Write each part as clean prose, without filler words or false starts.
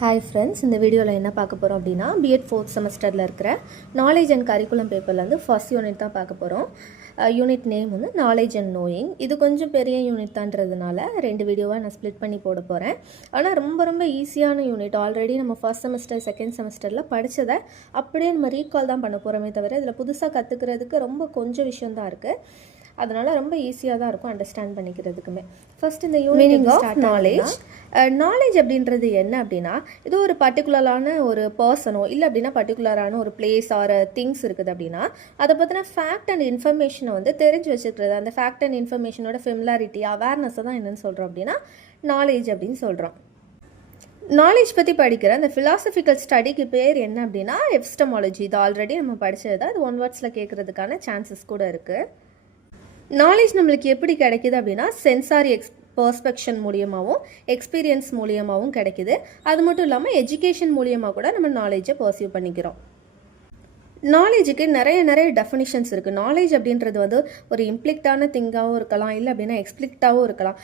Hi friends, இந்த வீடியோவில் என்ன பார்க்க போகிறோம் அப்படின்னா பிஎட் 4th செமஸ்டரில் இருக்கிற நாலேஜ் அண்ட் கரிக்குலம் பேப்பரில் வந்து ஃபர்ஸ்ட் யூனிட் தான் பார்க்க போகிறோம். யூனிட் நேம் வந்து நாலேஜ் அண்ட் நோயிங். இது கொஞ்சம் பெரிய யூனிட் தான்றதுனால 2 வீடியோவாக நான் ஸ்ப்ளிட் பண்ணி போட போகிறேன். ஆனால் ரொம்ப ஈஸியான யூனிட். ஆல்ரெடி நம்ம ஃபர்ஸ்ட் செமஸ்டர் செகண்ட் செமஸ்டரில் படித்ததை அப்படியே நம்ம ரீகால் தான் பண்ண போகிறோமே தவிர இதில் புதுசாக கற்றுக்கிறதுக்கு ரொம்ப கொஞ்சம் விஷயந்தான் இருக்குது. அதனால் ரொம்ப ஈஸியாக தான் இருக்கும் அண்டர்ஸ்டாண்ட் பண்ணிக்கிறதுக்குமே. ஃபர்ஸ்ட் இந்த யூனிட் ஆஃப் நாலேஜ். நாலேஜ் அப்படின்றது என்ன அப்படின்னா, இது ஒரு பர்டிகுலரான ஒரு பர்சனோ இல்லை அப்படின்னா பர்டிகுலரான ஒரு பிளேஸ் ஆர் திங்ஸ் இருக்குது அப்படின்னா அதை பற்றின ஃபேக்ட் அண்ட் இன்ஃபர்மேஷனை வந்து தெரிஞ்சு வச்சுக்கிறது. அந்த ஃபேக்ட் அண்ட் இன்ஃபர்மேஷனோட ஃபெமிலாரிட்டி அவேர்னஸை தான் என்னென்னு சொல்கிறோம் அப்படின்னா நாலேஜ் அப்படின்னு சொல்கிறோம். நாலேஜ் பற்றி படிக்கிற அந்த ஃபிலாசபிக்கல் ஸ்டடிக்கு பேர் என்ன அப்படின்னா எபிஸ்டமாலஜி. இது ஆல்ரெடி நம்ம படித்தது தான். அது 1 வேர்ட்ஸில் கேட்குறதுக்கான சான்சஸ் கூட இருக்குது. நாலேஜ் நம்மளுக்கு எப்படி கிடைக்கிது அப்படின்னா சென்சாரி பர்ஸ்பெக்ஷன் மூலியமாகவும் எக்ஸ்பீரியன்ஸ் மூலியமாகவும் கிடைக்கிது. அது மட்டும் இல்லாமல் எஜுகேஷன் மூலியமாக கூட நம்ம நாலேஜை பர்சீவ் பண்ணிக்கிறோம். நாலேஜுக்கு நிறைய டெஃபினிஷன்ஸ் இருக்குது. நாலேஜ் அப்படின்றது வந்து ஒரு இம்ப்ளிக்டான திங்காகவும் இருக்கலாம், இல்லை அப்படின்னா எக்ஸ்பிளிக்டாகவும் இருக்கலாம்.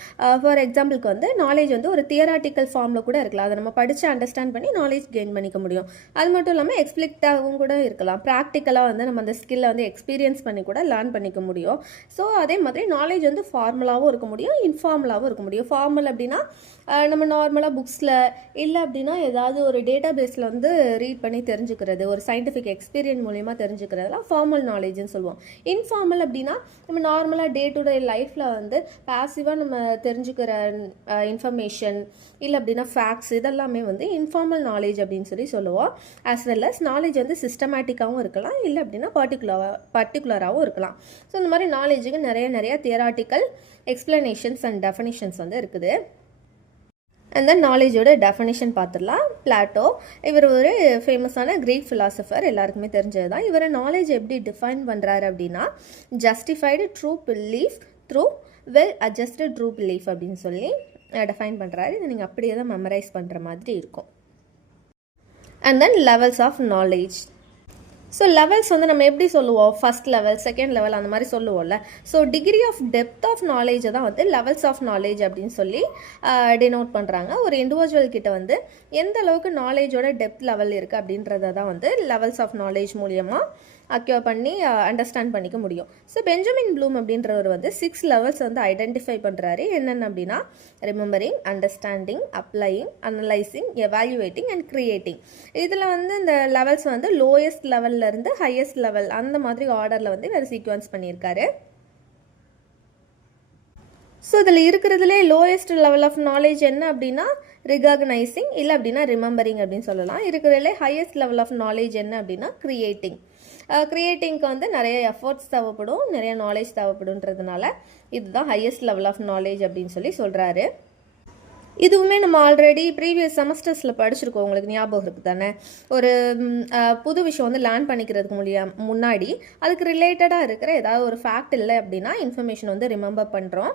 ஃபார் எக்ஸாம்பிளுக்கு வந்து நாலேஜ் வந்து ஒரு தியராட்டிக்கல் ஃபார்மில் கூட இருக்கலாம். அதை நம்ம படித்து அண்டர்ஸ்டாண்ட் பண்ணி நாலேஜ் கெயின் பண்ணிக்க முடியும். அது மட்டும் இல்லாமல் எக்ஸ்பிளிக்டாகவும் கூட இருக்கலாம். ப்ராக்டிக்கலாக வந்து நம்ம அந்த ஸ்கில்லை வந்து எக்ஸ்பீரியன்ஸ் பண்ணி கூட லேர்ன் பண்ணிக்க முடியும். ஸோ அதே மாதிரி நாலேஜ் வந்து ஃபார்மலாகவும் இருக்க முடியும், இன்ஃபார்மலாகவும் இருக்க முடியும். ஃபார்மல் அப்படின்னா நம்ம நார்மலாக புக்ஸில் இல்லை அப்படின்னா ஏதாவது ஒரு டேட்டா பேஸில் வந்து ரீட் பண்ணி தெரிஞ்சுக்கிறது, ஒரு சயின்டிஃபிக் எக்ஸ்பீரியன்ஸ் மூலியமாக தெரிஞ்சுக்கிறதுலாம் ஃபார்மல் நாலேஜ்னு சொல்லுவோம். இன்ஃபார்மல் அப்படின்னா நம்ம நார்மலாக டே டு டே லைஃப்பில் வந்து பாசிவாக நம்ம தெரிஞ்சுக்கிற இன்ஃபர்மேஷன் இல்லை அப்படின்னா ஃபேக்ட்ஸ் இதெல்லாமே வந்து இன்ஃபார்மல் நாலேஜ் அப்படின்னு சொல்லுவோம். ஆஸ் வெல் அஸ் நாலேஜ் வந்து சிஸ்டமேட்டிக்காகவும் இருக்கலாம், இல்லை அப்படின்னா பர்டிகுலராகவும் இருக்கலாம். ஸோ இந்த மாதிரி நாலேஜுக்கு நிறைய தியராட்டிக்கல் எக்ஸ்பிளனேஷன்ஸ் அண்ட் டெஃபினிஷன்ஸ் வந்து இருக்குது. அண்ட் தென் நாலேஜோட டெஃபினிஷன் பார்த்துடலாம். பிளாட்டோ, இவர் ஒரு ஃபேமஸான கிரீக் ஃபிலாசபர், எல்லாருக்குமே தெரிஞ்சது தான். இவர் நாலேஜ் எப்படி டிஃபைன் பண்ணுறாரு அப்படின்னா justified true belief through well adjusted true belief அப்படின்னு சொல்லி டிஃபைன் பண்ணுறாரு. இதை நீங்கள் அப்படியே தான் மெமரைஸ் பண்ணுற மாதிரி இருக்கும். And then levels of knowledge. So levels வந்து நம்ம எப்படி சொல்லுவோம், ஃபஸ்ட் லெவல் செகண்ட் லெவல் அந்த மாதிரி சொல்லுவோம்ல. So degree of depth of நாலேஜை தான் வந்து லெவல்ஸ் ஆஃப் நாலேஜ் அப்படின்னு சொல்லி டினோட் பண்ணுறாங்க. ஒரு இண்டிவிஜுவல் கிட்ட வந்து எந்த அளவுக்கு நாலேஜோட டெப்த் லெவல் இருக்குது அப்படின்றத தான் வந்து லெவல்ஸ் ஆஃப் நாலேஜ் மூலியமாக அக்யூர் பண்ணி அண்டர்ஸ்டாண்ட் பண்ணிக்க முடியும். ஸோ பெஞ்சமின் ப்ளூம் அப்படின்றவர் வந்து 6 லெவல்ஸ் வந்து ஐடென்டிஃபை பண்ணுறாரு. என்னென்ன அப்படின்னா remembering, understanding, applying, analysing, evaluating and creating. இதில் வந்து இந்த லெவல்ஸ் வந்து லோயஸ்ட் லெவல்லேருந்து ஹையஸ்ட் லெவல் அந்த மாதிரி ஆர்டரில் வந்து இவர் சீக்வன்ஸ் பண்ணியிருக்காரு. ஸோ இதில் இருக்கிறதுலே லோயஸ்ட் லெவல் ஆஃப் நாலேஜ் என்ன அப்படின்னா ரிகக்னைசிங், இல்லை அப்படின்னா ரிமெம்பரிங் அப்படின்னு சொல்லலாம். இருக்கிறதுலே ஹையஸ்ட் லெவல் ஆஃப் நாலேஜ் என்ன அப்படின்னா கிரியேட்டிங். கிரியேட்டிங்க்கு வந்து நிறைய எஃபர்ட்ஸ் தேவைப்படும், நிறைய நாலேஜ் தேவைப்படுன்றதுனால இதுதான் ஹையஸ்ட் லெவல் ஆஃப் நாலேஜ் அப்படின்னு சொல்லி சொல்கிறாரு. இதுவுமே நம்ம ஆல்ரெடி ப்ரீவியஸ் செமஸ்டர்ஸில் படிச்சிருக்கோம், உங்களுக்கு ஞாபகம் இருக்குது தானே. ஒரு புது விஷயம் வந்து லேர்ன் பண்ணிக்கிறதுக்கு முன்னாடி அதுக்கு ரிலேட்டடாக இருக்கிற ஏதாவது ஒரு ஃபேக்ட் இல்லை அப்படின்னா இன்ஃபர்மேஷன் வந்து ரிமெம்பர் பண்ணுறோம்,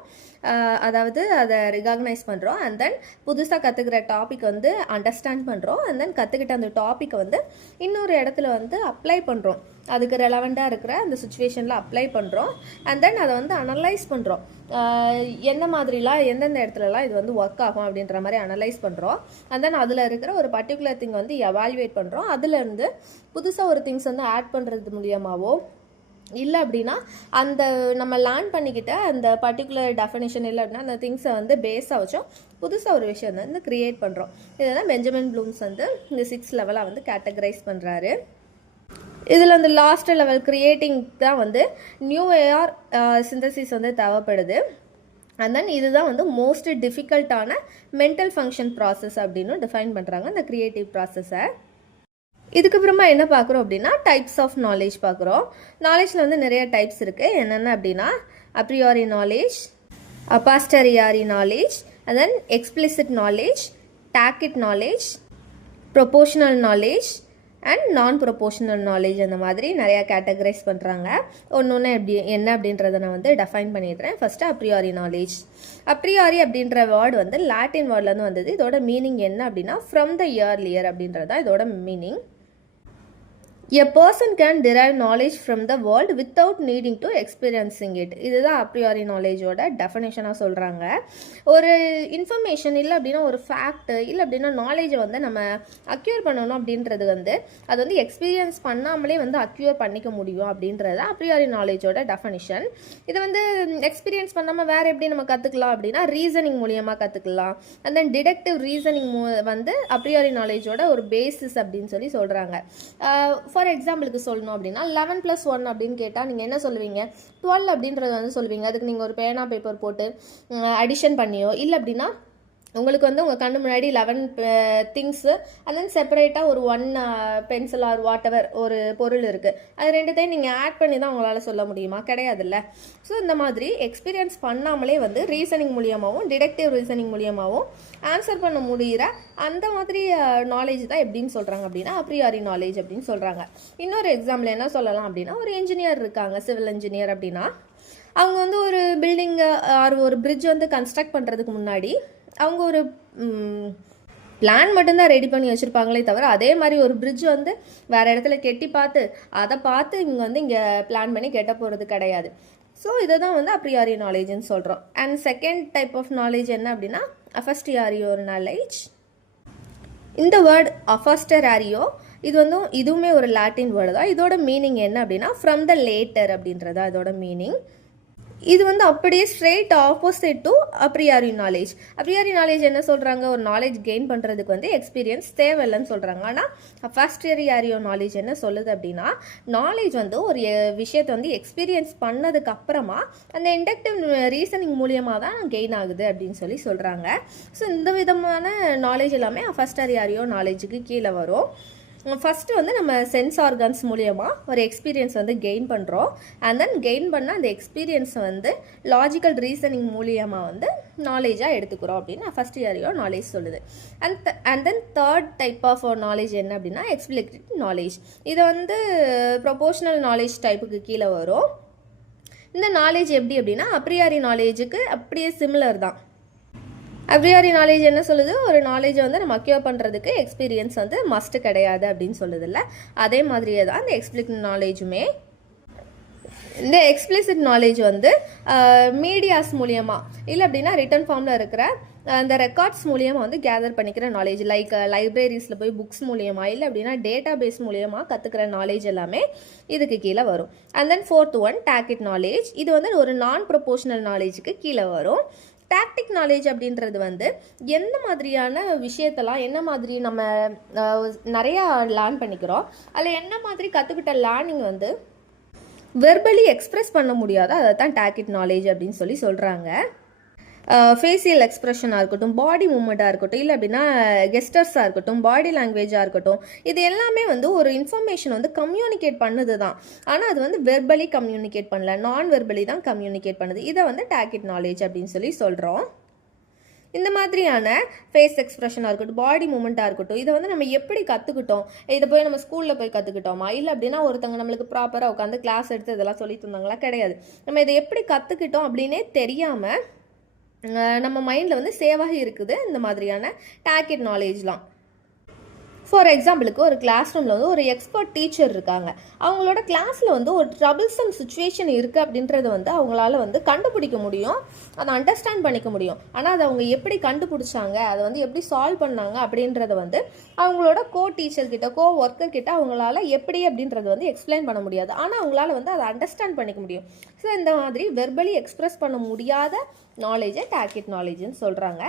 அதாவது அதை ரிகக்னைஸ் பண்ணுறோம். அண்ட் தென் புதுசாக கற்றுக்கிற டாபிக் வந்து அண்டர்ஸ்டாண்ட் பண்ணுறோம். அண்ட் தென் கற்றுக்கிட்ட அந்த டாப்பிக்கை வந்து இன்னொரு இடத்துல வந்து அப்ளை பண்ணுறோம், அதுக்கு ரெலவெண்ட்டாக இருக்கிற அந்த சுச்சுவேஷனில் அப்ளை பண்ணுறோம். அண்ட் தென் அதை வந்து அனலைஸ் பண்ணுறோம், என்ன மாதிரிலாம் எந்தெந்த இடத்துலலாம் இது வந்து ஒர்க் ஆகும் அப்படின்ற மாதிரி அனலைஸ் பண்ணுறோம். அண்ட் தென் அதில் இருக்கிற ஒரு பர்டிகுலர் திங் வந்து எவாலுவேட் பண்ணுறோம். அதுலேருந்து புதுசாக ஒரு திங்ஸ் வந்து ஆட் பண்ணுறது மூலியமாகவோ இல்லை அப்படின்னா அந்த நம்ம லேர்ன் பண்ணிக்கிட்ட அந்த பர்டிகுலர் டெஃபினேஷன் இல்லை அப்படின்னா அந்த திங்ஸை வந்து பேஸாக வச்சோம் புதுசாக ஒரு விஷயம் வந்து கிரியேட் பண்ணுறோம். இதெல்லாம் பெஞ்சமின் ப்ளூம்ஸ் வந்து இந்த 6 லெவலாக வந்து கேட்டகரைஸ் பண்ணுறாரு. இதில் அந்த லாஸ்ட் லெவல் கிரியேட்டிங் தான் வந்து நியூ ஏஆர் சிந்தசிஸ் வந்து தேவைப்படுது. அண்ட் தென் இதுதான் வந்து மோஸ்ட் டிஃபிகல்ட்டான மென்டல் ஃபங்க்ஷன் ப்ராசஸ் அப்படின்னு டிஃபைன் பண்ணுறாங்க இந்த க்ரியேட்டிவ் ப்ராசஸை. இதுக்கப்புறமா என்ன பார்க்குறோம் அப்படின்னா டைப்ஸ் ஆஃப் நாலேஜ் பார்க்குறோம். நாலேஜில் வந்து நிறைய டைப்ஸ் இருக்குது. என்னென்ன அப்படின்னா a priori knowledge, a posteriori knowledge, and then explicit knowledge, tacit knowledge, propositional knowledge and non propositional knowledge. அந்த மாதிரி நிறையா கேட்டகரைஸ் பண்ணுறாங்க. ஒன்று எப்படி என்ன அப்படின்றத நான் வந்து டெஃபைன் பண்ணிடுறேன். First அப்ரியாரி knowledge. அப்ரியாரி அப்படின்ற வேர்டு வந்து லாட்டின் வேர்ட்லேருந்து வந்தது. இதோட மீனிங் என்ன அப்படின்னா ஃப்ரம் த இயர்லியர் அப்படின்றது தான் இதோட meaning. A person can derive knowledge from the world without needing to experiencing it. இதுதான் அப்ரியாரி நாலேஜோட டெஃபினேஷனாக சொல்கிறாங்க. ஒரு இன்ஃபர்மேஷன் இல்லை அப்படின்னா ஒரு ஃபேக்ட் இல்லை அப்படின்னா நாலேஜை வந்து நம்ம அக்யூர் பண்ணணும் அப்படின்றது வந்து அது வந்து எக்ஸ்பீரியன்ஸ் பண்ணாமலே வந்து அக்யூர் பண்ணிக்க முடியும் அப்படின்றது அப்ரியாரி நாலேஜோட டெஃபினிஷன். இது வந்து எக்ஸ்பீரியன்ஸ் பண்ணாமல் வேறு எப்படி நம்ம கற்றுக்கலாம் அப்படின்னா ரீசனிங் மூலியமாக கற்றுக்கலாம். அண்ட் தென் டிடக்டிவ் ரீசனிங் வந்து அப்ரியாரி நாலேஜோட ஒரு பேசிஸ் அப்படின்னு சொல்லி சொல்கிறாங்க. ஃபார் எக்ஸாம்பிளுக்கு சொல்லணும் அப்படின்னா 11+1 அப்படின்னு கேட்டால் நீங்கள் என்ன சொல்லுவீங்க? 12 அப்படின்றது வந்து சொல்லுவீங்க. அதுக்கு நீங்கள் ஒரு பேனா பேப்பர் போட்டு அடிஷன் பண்ணியோ இல்லை அப்படின்னா உங்களுக்கு வந்து உங்கள் கண்ணு முன்னாடி 11 திங்ஸு அண்ட் தென் செப்பரேட்டாக ஒரு 1 பென்சில் ஆர் வாட் எவர் ஒரு பொருள் இருக்குது. அது ரெண்டுத்தையும் நீங்கள் ஆட் பண்ணி தான் உங்களால் சொல்ல முடியுமா? கிடையாதுல்ல. ஸோ இந்த மாதிரி எக்ஸ்பீரியன்ஸ் பண்ணாமலே வந்து ரீசனிங் மூலியமாகவும் டிடக்டிவ் ரீசனிங் மூலியமாகவும் ஆன்சர் பண்ண முடிகிற அந்த மாதிரி நாலேஜ் தான் எப்படின்னு சொல்கிறாங்க அப்படின்னா அப்ரியாரி நாலேஜ் அப்படின்னு சொல்கிறாங்க. இன்னொரு எக்ஸாம்பிள் என்ன சொல்லலாம் அப்படின்னா ஒரு இன்ஜினியர் இருக்காங்க, சிவில் இன்ஜினியர் அப்படின்னா அவங்க வந்து ஒரு பில்டிங் ஆர் ஒரு பிரிட்ஜ் வந்து கன்ஸ்ட்ரக்ட் பண்ணுறதுக்கு முன்னாடி அவங்க ஒரு பிளான் மட்டும்தான் ரெடி பண்ணி வச்சுருப்பாங்களே தவிர அதே மாதிரி ஒரு பிரிட்ஜ் வந்து வேறு இடத்துல கெட்டி பார்த்து அதை பார்த்து இவங்க வந்து இங்கே பிளான் பண்ணி கெட்ட போகிறது கிடையாது. ஸோ இதை தான் வந்து அப்ரியாரி நாலேஜ்னு சொல்கிறோம். And second type of knowledge என்ன அப்படின்னா அஃபஸ்டியாரியோ நாலேஜ். இந்த வேர்ட் அஃபஸ்டராரியோ இது வந்து இதுவுமே ஒரு லாட்டின் வேர்டு தான். இதோட மீனிங் என்ன அப்படின்னா ஃப்ரம் த லேட்டர் அப்படின்றதா இதோட மீனிங். இது வந்து அப்படியே straight opposite to a priori knowledge. A priori knowledge என்ன சொல்கிறாங்க? ஒரு நாலேஜ் கெயின் பண்ணுறதுக்கு வந்து எக்ஸ்பீரியன்ஸ் தேவையில்லைன்னு சொல்கிறாங்க. ஆனால் ஃபஸ்டரியாரியோ நாலேஜ் என்ன சொல்லுது அப்படின்னா நாலேஜ் வந்து ஒரு விஷயத்தை வந்து எக்ஸ்பீரியன்ஸ் பண்ணதுக்கு அப்புறமா அந்த இண்டக்டிவ் ரீசனிங் மூலியமாக தான் கெயின் ஆகுது அப்படின்னு சொல்லி சொல்கிறாங்க. ஸோ இந்த விதமான நாலேஜ் எல்லாமே ஃபஸ்டரியாரியோ நாலேஜுக்கு கீழே வரும். ஃபஸ்ட்டு வந்து நம்ம சென்ஸ் ஆர்கன்ஸ் மூலியமாக ஒரு எக்ஸ்பீரியன்ஸ் வந்து கெயின் பண்ணுறோம். அண்ட் தென் கெயின் பண்ண அந்த எக்ஸ்பீரியன்ஸை வந்து லாஜிக்கல் ரீசனிங் மூலியமாக வந்து நாலேஜாக எடுத்துக்கிறோம் அப்படின்னு ஃபஸ்ட் இயரியோ நாலேஜ் சொல்லுது. And then third type of knowledge என்ன அப்படின்னா எக்ஸ்பிளிசிட் நாலேஜ். இதை வந்து ப்ரொபோஷனல் நாலேஜ் டைப்புக்கு கீழே வரும். இந்த நாலேஜ் எப்படி அப்படின்னா அப்ரியாரி நாலேஜுக்கு அப்படியே சிமிலர் தான். அப்ரியாரி நாலேஜ் என்ன சொல்லுது? ஒரு நாலேஜை வந்து நம்ம அக்யூர் பண்ணுறதுக்கு எக்ஸ்பீரியன்ஸ் வந்து மஸ்ட்டு கிடையாது அப்படின்னு சொல்லுதில்ல, அதே மாதிரியே தான் இந்த எக்ஸ்பிளிசிட் நாலேஜுமே. இந்த எக்ஸ்பிளிசிட் நாலேஜ் வந்து மீடியாஸ் மூலியமாக இல்லை அப்படின்னா ரிட்டன் ஃபார்மில் இருக்கிற அந்த ரெக்கார்ட்ஸ் மூலியமாக வந்து கேதர் பண்ணிக்கிற நாலேஜ், லைக் லைப்ரரிஸில் போய் புக்ஸ் மூலியமாக இல்லை அப்படின்னா டேட்டா பேஸ் மூலியமாக கற்றுக்கிற நாலேஜ் எல்லாமே இதுக்கு கீழே வரும். And then fourth one tacit knowledge. இது வந்து ஒரு நான் ப்ரொபோஷனல் நாலேஜுக்கு கீழே வரும். டாக்டிக் நாலேஜ் அப்படின்றது வந்து எந்த மாதிரியான விஷயத்தெல்லாம் என்ன மாதிரி நம்ம நிறையா லேர்ன் பண்ணிக்கிறோம், அதில் என்ன மாதிரி கற்றுக்கிட்ட லேர்னிங் வந்து வெர்பலி எக்ஸ்ப்ரெஸ் பண்ண முடியாத அதை தான் டாக்டிக் நாலேஜ் அப்படின்னு சொல்லி சொல்கிறாங்க. ஃபேஷியல் எக்ஸ்ப்ரெஷனாக இருக்கட்டும், பாடி மூமெண்ட்டாக இருக்கட்டும், இல்லை அப்படின்னா கெஸ்டர்ஸாக இருக்கட்டும், பாடி லாங்குவேஜாக இருக்கட்டும், இது எல்லாமே வந்து ஒரு இன்ஃபர்மேஷன் வந்து கம்யூனிகேட் பண்ணுது தான். ஆனால் அது வந்து வெர்பலி கம்யூனிகேட் பண்ணல, நான் வெர்பலி தான் கம்யூனிகேட் பண்ணுது. இதை வந்து டாக்கிட் நாலேஜ் அப்படின்னு சொல்லி சொல்கிறோம். இந்த மாதிரியான ஃபேஸ் எக்ஸ்ப்ரெஷனாக இருக்கட்டும், பாடி மூமெண்ட்டாக இருக்கட்டும், இதை வந்து நம்ம எப்படி கற்றுக்கிட்டோம்? இதை போய் நம்ம ஸ்கூலில் போய் கற்றுக்கிட்டோமா? இல்லை அப்படின்னா ஒருத்தங்க நம்மளுக்கு ப்ராப்பராக உட்காந்து கிளாஸ் எடுத்து இதெல்லாம் சொல்லி தந்தாங்களா? கிடையாது. நம்ம இதை எப்படி கற்றுக்கிட்டோம் அப்படின்னே தெரியாமல் நம்ம மைண்டில் வந்து சேவாக இருக்குது இந்த மாதிரியான டாக்கிட் நாலேஜ்லாம். ஃபார் எக்ஸாம்பிளுக்கு ஒரு கிளாஸ் ரூமில் வந்து ஒரு எக்ஸ்பர்ட் டீச்சர் இருக்காங்க. அவங்களோட கிளாஸில் வந்து ஒரு ட்ரபிள்சம் சுச்சுவேஷன் இருக்குது அப்படின்றது வந்து அவங்களால வந்து கண்டுபிடிக்க முடியும், அதை அண்டர்ஸ்டாண்ட் பண்ணிக்க முடியும். ஆனால் அதை அவங்க எப்படி கண்டுபிடிச்சாங்க, அதை வந்து எப்படி சால்வ் பண்ணாங்க அப்படின்றத வந்து அவங்களோட டீச்சர்கிட்ட ஒர்க்கர்கிட்ட அவங்களால எப்படி அப்படின்றது வந்து எக்ஸ்பிளைன் பண்ண முடியாது. ஆனால் அவங்களால வந்து அதை அண்டர்ஸ்டாண்ட் பண்ணிக்க முடியும். ஸோ இந்த மாதிரி வெர்பலி எக்ஸ்ப்ரெஸ் பண்ண முடியாத நாலேஜை டாக்கிட் நாலேஜ்னு சொல்கிறாங்க.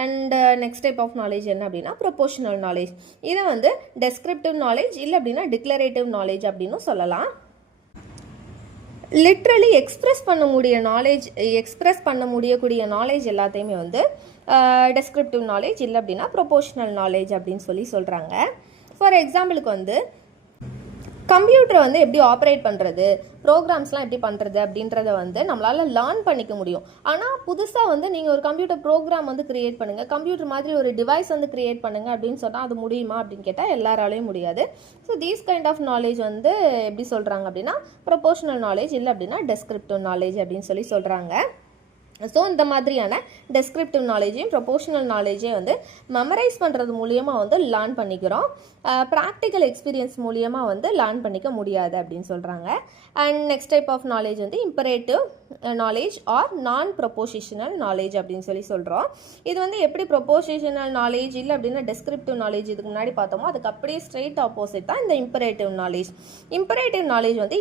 And next type of knowledge என்ன அப்படின்னா ப்ரொபோஷனல் நாலேஜ். இதை வந்து டெஸ்கிரிப்டிவ் நாலேஜ் இல்லை அப்படின்னா டிக்ளரேட்டிவ் நாலேஜ் அப்படின்னு சொல்லலாம். லிட்ரலி எக்ஸ்ப்ரெஸ் பண்ண முடியக்கூடிய நாலேஜ் எல்லாத்தையுமே வந்து டெஸ்கிரிப்டிவ் நாலேஜ் இல்லை அப்படின்னா ப்ரொபோஷனல் நாலேஜ் அப்படின்னு சொல்லி சொல்கிறாங்க. ஃபார் எக்ஸாம்பிளுக்கு வந்து கம்ப்யூட்டரை வந்து எப்படி ஆப்ரேட் பண்ணுறது, ப்ரோக்ராம்ஸ்லாம் எப்படி பண்ணுறது அப்படின்றத வந்து நம்மளால் லேர்ன் பண்ணிக்க முடியும். ஆனால் புதுசாக வந்து நீங்கள் ஒரு கம்ப்யூட்டர் ப்ரோக்ராம் வந்து க்ரியேட் பண்ணுங்கள், கம்ப்யூட்டர் மாதிரி ஒரு டிவைஸ் வந்து க்ரியேட் பண்ணுங்கள் அப்படின்னு சொன்னால் அது முடியுமா அப்படின்னு கேட்டால் எல்லாராலையும் முடியாது. So these kind of knowledge வந்து எப்படி சொல்கிறாங்க அப்படின்னா ப்ரொபோஷனல் நாலேஜ் இல்லை அப்படின்னா டெஸ்கிரிப்டிவ் நாலேஜ் அப்படின்னு சொல்லி சொல்கிறாங்க. ஸோ இந்த மாதிரியான டெஸ்கிரிப்டிவ் நாலேஜையும் ப்ரொபோஷனல் நாலேஜையும் வந்து மெமரைஸ் பண்ணுறது மூலியமாக வந்து லேர்ன் பண்ணிக்கிறோம். ப்ராக்டிக்கல் எக்ஸ்பீரியன்ஸ் மூலியமாக வந்து லேர்ன் பண்ணிக்க முடியாது அப்படின்னு சொல்கிறாங்க. And next type of knowledge வந்து imperative knowledge or non propositional knowledge அப்படின்னு சொல்கிறோம். இது வந்து எப்படி ப்ரொபோசிஷனல் நாலேஜ் இல்லை அப்படின்னா டெஸ்கிரிப்டிவ் நாலேஜ் இதுக்கு முன்னாடி பார்த்தோமோ அதுக்கு அப்படியே ஸ்ட்ரெயிட் ஆப்போசிட் தான் இந்த இம்பரேட்டிவ் நாலேஜ். இம்பரேட்டிவ் நாலேஜ் வந்து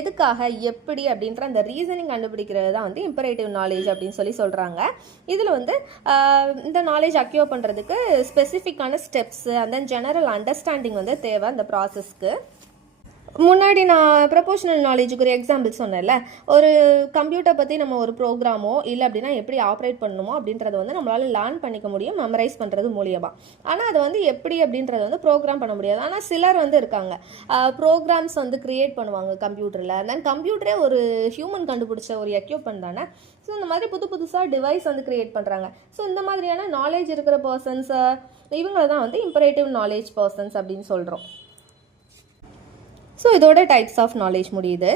எதுக்காக எப்படி அப்படின்ற அந்த ரீசனிங் கண்டுபிடிக்கிறது தான் வந்து இம்பரேட்டிவ் நாலேஜ் அப்படின்னு சொல்கிறாங்க. இதில் வந்து இந்த நாலேஜ் அக்யூர் பண்ணுறதுக்கு ஸ்பெசிஃபிக்கான steps and then general understanding வந்து தேவை இந்த ப்ராசஸ்க்கு. முன்னாடி நான் ப்ரொபோஷனல் நாலேஜுக்கு ஒரு எக்ஸாம்பிள் சொன்னேன்ல, ஒரு கம்ப்யூட்டர் பற்றி நம்ம ஒரு ப்ரோக்ராமோ இல்லை அப்படின்னா எப்படி ஆப்ரேட் பண்ணணுமோ அப்படின்றத வந்து நம்மளால் லேர்ன் பண்ணிக்க முடியும் மெமரைஸ் பண்ணுறது மூலியமாக. ஆனால் அது வந்து எப்படி அப்படின்றத வந்து ப்ரோக்ராம் பண்ண முடியாது. ஆனால் சிலர் வந்து இருக்காங்க, ப்ரோக்ராம்ஸ் வந்து க்ரியேட் பண்ணுவாங்க கம்ப்யூட்டரில். தென் கம்ப்யூட்டரே ஒரு ஹியூமன் கண்டுபிடிச்ச ஒரு எக்யூப்மெண்ட் தானே. ஸோ இந்த மாதிரி புதுசாக டிவைஸ் வந்து க்ரியேட் பண்ணுறாங்க. ஸோ இந்த மாதிரியான நாலேஜ் இருக்கிற பர்சன்ஸ் இவங்களை தான் வந்து இம்பரேட்டிவ் நாலேஜ் பர்சன்ஸ் அப்படின்னு சொல்கிறோம். ஸோ இதோட டைப்ஸ் ஆஃப் நாலேஜ் முடியுது.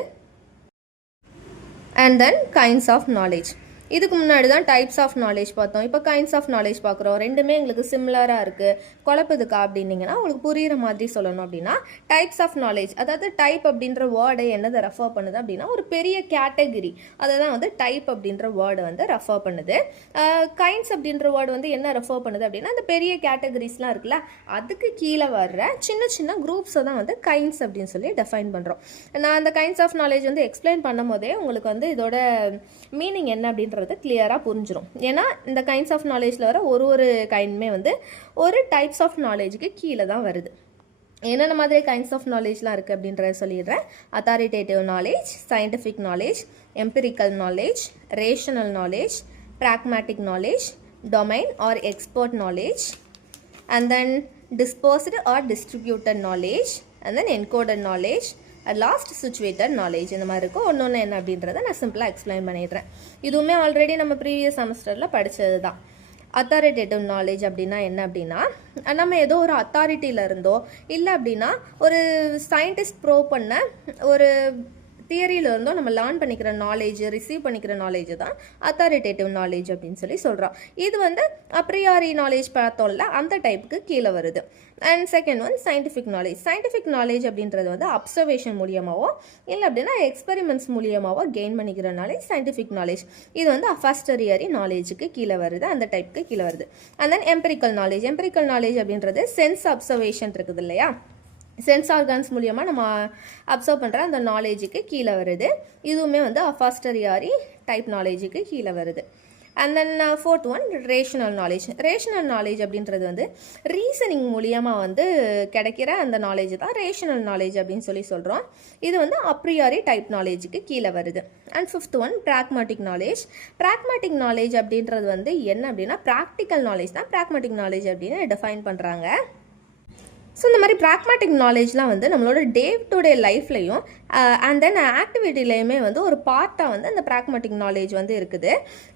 And then kinds of knowledge. இதுக்கு முன்னாடி தான் டைப்ஸ் ஆஃப் நாலேஜ் பார்த்தோம். இப்போ கைண்ட்ஸ் ஆஃப் நாலேஜ் பார்க்குறோம். ரெண்டுமே எங்களுக்கு சிமிலராக இருக்குது, குழப்பதுக்கா அப்படின்னீங்கன்னா உங்களுக்கு புரிகிற மாதிரி சொல்லணும் அப்படின்னா டைப்ஸ் ஆஃப் நாலேஜ், அதாவது டைப் அப்படின்ற வேர்டை என்னதை ரெஃபர் பண்ணுது அப்படின்னா ஒரு பெரிய கேட்டகிரி, அதை தான் வந்து டைப் அப்படின்ற வேர்டு வந்து ரெஃபர் பண்ணுது. கைண்ட்ஸ் அப்படின்ற வேர்டு வந்து என்ன ரெஃபர் பண்ணுது அப்படின்னா அந்த பெரிய கேட்டகரிஸ்லாம் இருக்குல்ல அதுக்கு கீழே வர்ற சின்ன சின்ன குரூப்ஸை தான் வந்து கைண்ட்ஸ் அப்படின்னு சொல்லி டெஃபைன் பண்ணுறோம். நான் அந்த கைண்ட்ஸ் ஆஃப் நாலேஜ் வந்து எக்ஸ்பிளைன் பண்ணும் போதே உங்களுக்கு வந்து இதோட மீனிங் என்ன அப்படின்ற கிளியராக புரிஞ்சிடும். ஏன்னா இந்த கைண்ட்ஸ் ஆஃப் நாலேஜில் வர ஒரு கைண்டுமே வந்து ஒரு டைப்ஸ் ஆஃப் நாலேஜுக்கு கீழே தான் வருது. என்னென்ன மாதிரி கைண்ட்ஸ் ஆஃப் நாலேஜ்லாம் இருக்குது அப்படின்றத சொல்லிடுறேன். Authoritative knowledge, scientific knowledge, empirical knowledge, rational knowledge, pragmatic knowledge, domain or expert knowledge, and then dispersed or distributed knowledge, and then encoded knowledge, last situated knowledge. இந்த மாதிரி இருக்கும். ஒன்று என்ன அப்படின்றத நான் சிம்பிளாக எக்ஸ்பிளைன் பண்ணிடுறேன். இதுவுமே ஆல்ரெடி நம்ம ப்ரீவியஸ் செமஸ்டரில் படித்தது தான். அத்தாரிட்டேட்டிவ் நாலேஜ் அப்படின்னா என்ன அப்படின்னா நம்ம ஏதோ ஒரு அத்தாரிட்டியில் இருந்தோ இல்லை அப்படின்னா ஒரு சயின்டிஸ்ட் ப்ரூவ் பண்ண ஒரு தியரியில் இருந்தோ நம்ம லேர்ன் பண்ணிக்கிற நாலேஜ், ரிசீவ் பண்ணிக்கிற நாலேஜ் தான் அத்தாரிட்டேட்டிவ் நாலேஜ் அப்படின்னு சொல்கிறோம். இது வந்து அப்ரியாரி நாலேஜ் பார்த்தோம்ல அந்த டைப்புக்கு கீழே வருது. And second one scientific knowledge. Scientific knowledge அப்படின்றது வந்து அப்சர்வேஷன் மூலியமாவோ இல்லை அப்படின்னா எக்ஸ்பெரிமெண்ட்ஸ் மூலியமாவோ கெயின் பண்ணிக்கிற நாலேஜ் சயின்டிஃபிக் நாலேஜ். இது வந்து அஃபஸ்டரியரி நாலேஜுக்கு கீழே வருது, அந்த டைப்புக்கு கீழே வருது. And then empirical knowledge. Empirical knowledge அப்படின்றது சென்ஸ் அப்சர்வேஷன் இருக்குது இல்லையா, சென்ஸ் ஆர்கான்ஸ் மூலியமாக நம்ம அப்சர்வ் பண்ணுற அந்த நாலேஜுக்கு கீழே வருது. இதுவுமே வந்து அஃபாஸ்டரியாரி டைப் நாலேஜுக்கு கீழே வருது. And then fourth one rational knowledge. Rational knowledge அப்படின்றது வந்து ரீசனிங் மூலியமாக வந்து கிடைக்கிற அந்த நாலேஜ் தான் ரேஷனல் நாலேஜ் அப்படின்னு சொல்கிறோம். இது வந்து அப்ரியாரி டைப் நாலேஜுக்கு கீழே வருது. And fifth one pragmatic knowledge. Pragmatic knowledge அப்படின்றது வந்து என்ன அப்படின்னா ப்ராக்டிக்கல் நாலேஜ் தான் ப்ராக்மேட்டிக் நாலேஜ் அப்படின்னு டிஃபைன் பண்ணுறாங்க. ஸோ இந்த மாதிரி ப்ராக்மேட்டிக் நாலேஜ்லாம் வந்து நம்மளோட day to day லைஃப்லையும் and then ஆக்டிவிட்டிலையுமே வந்து ஒரு பார்ட்டாக வந்து அந்த ப்ராக்மேட்டிக் நாலேஜ் வந்து இருக்குது.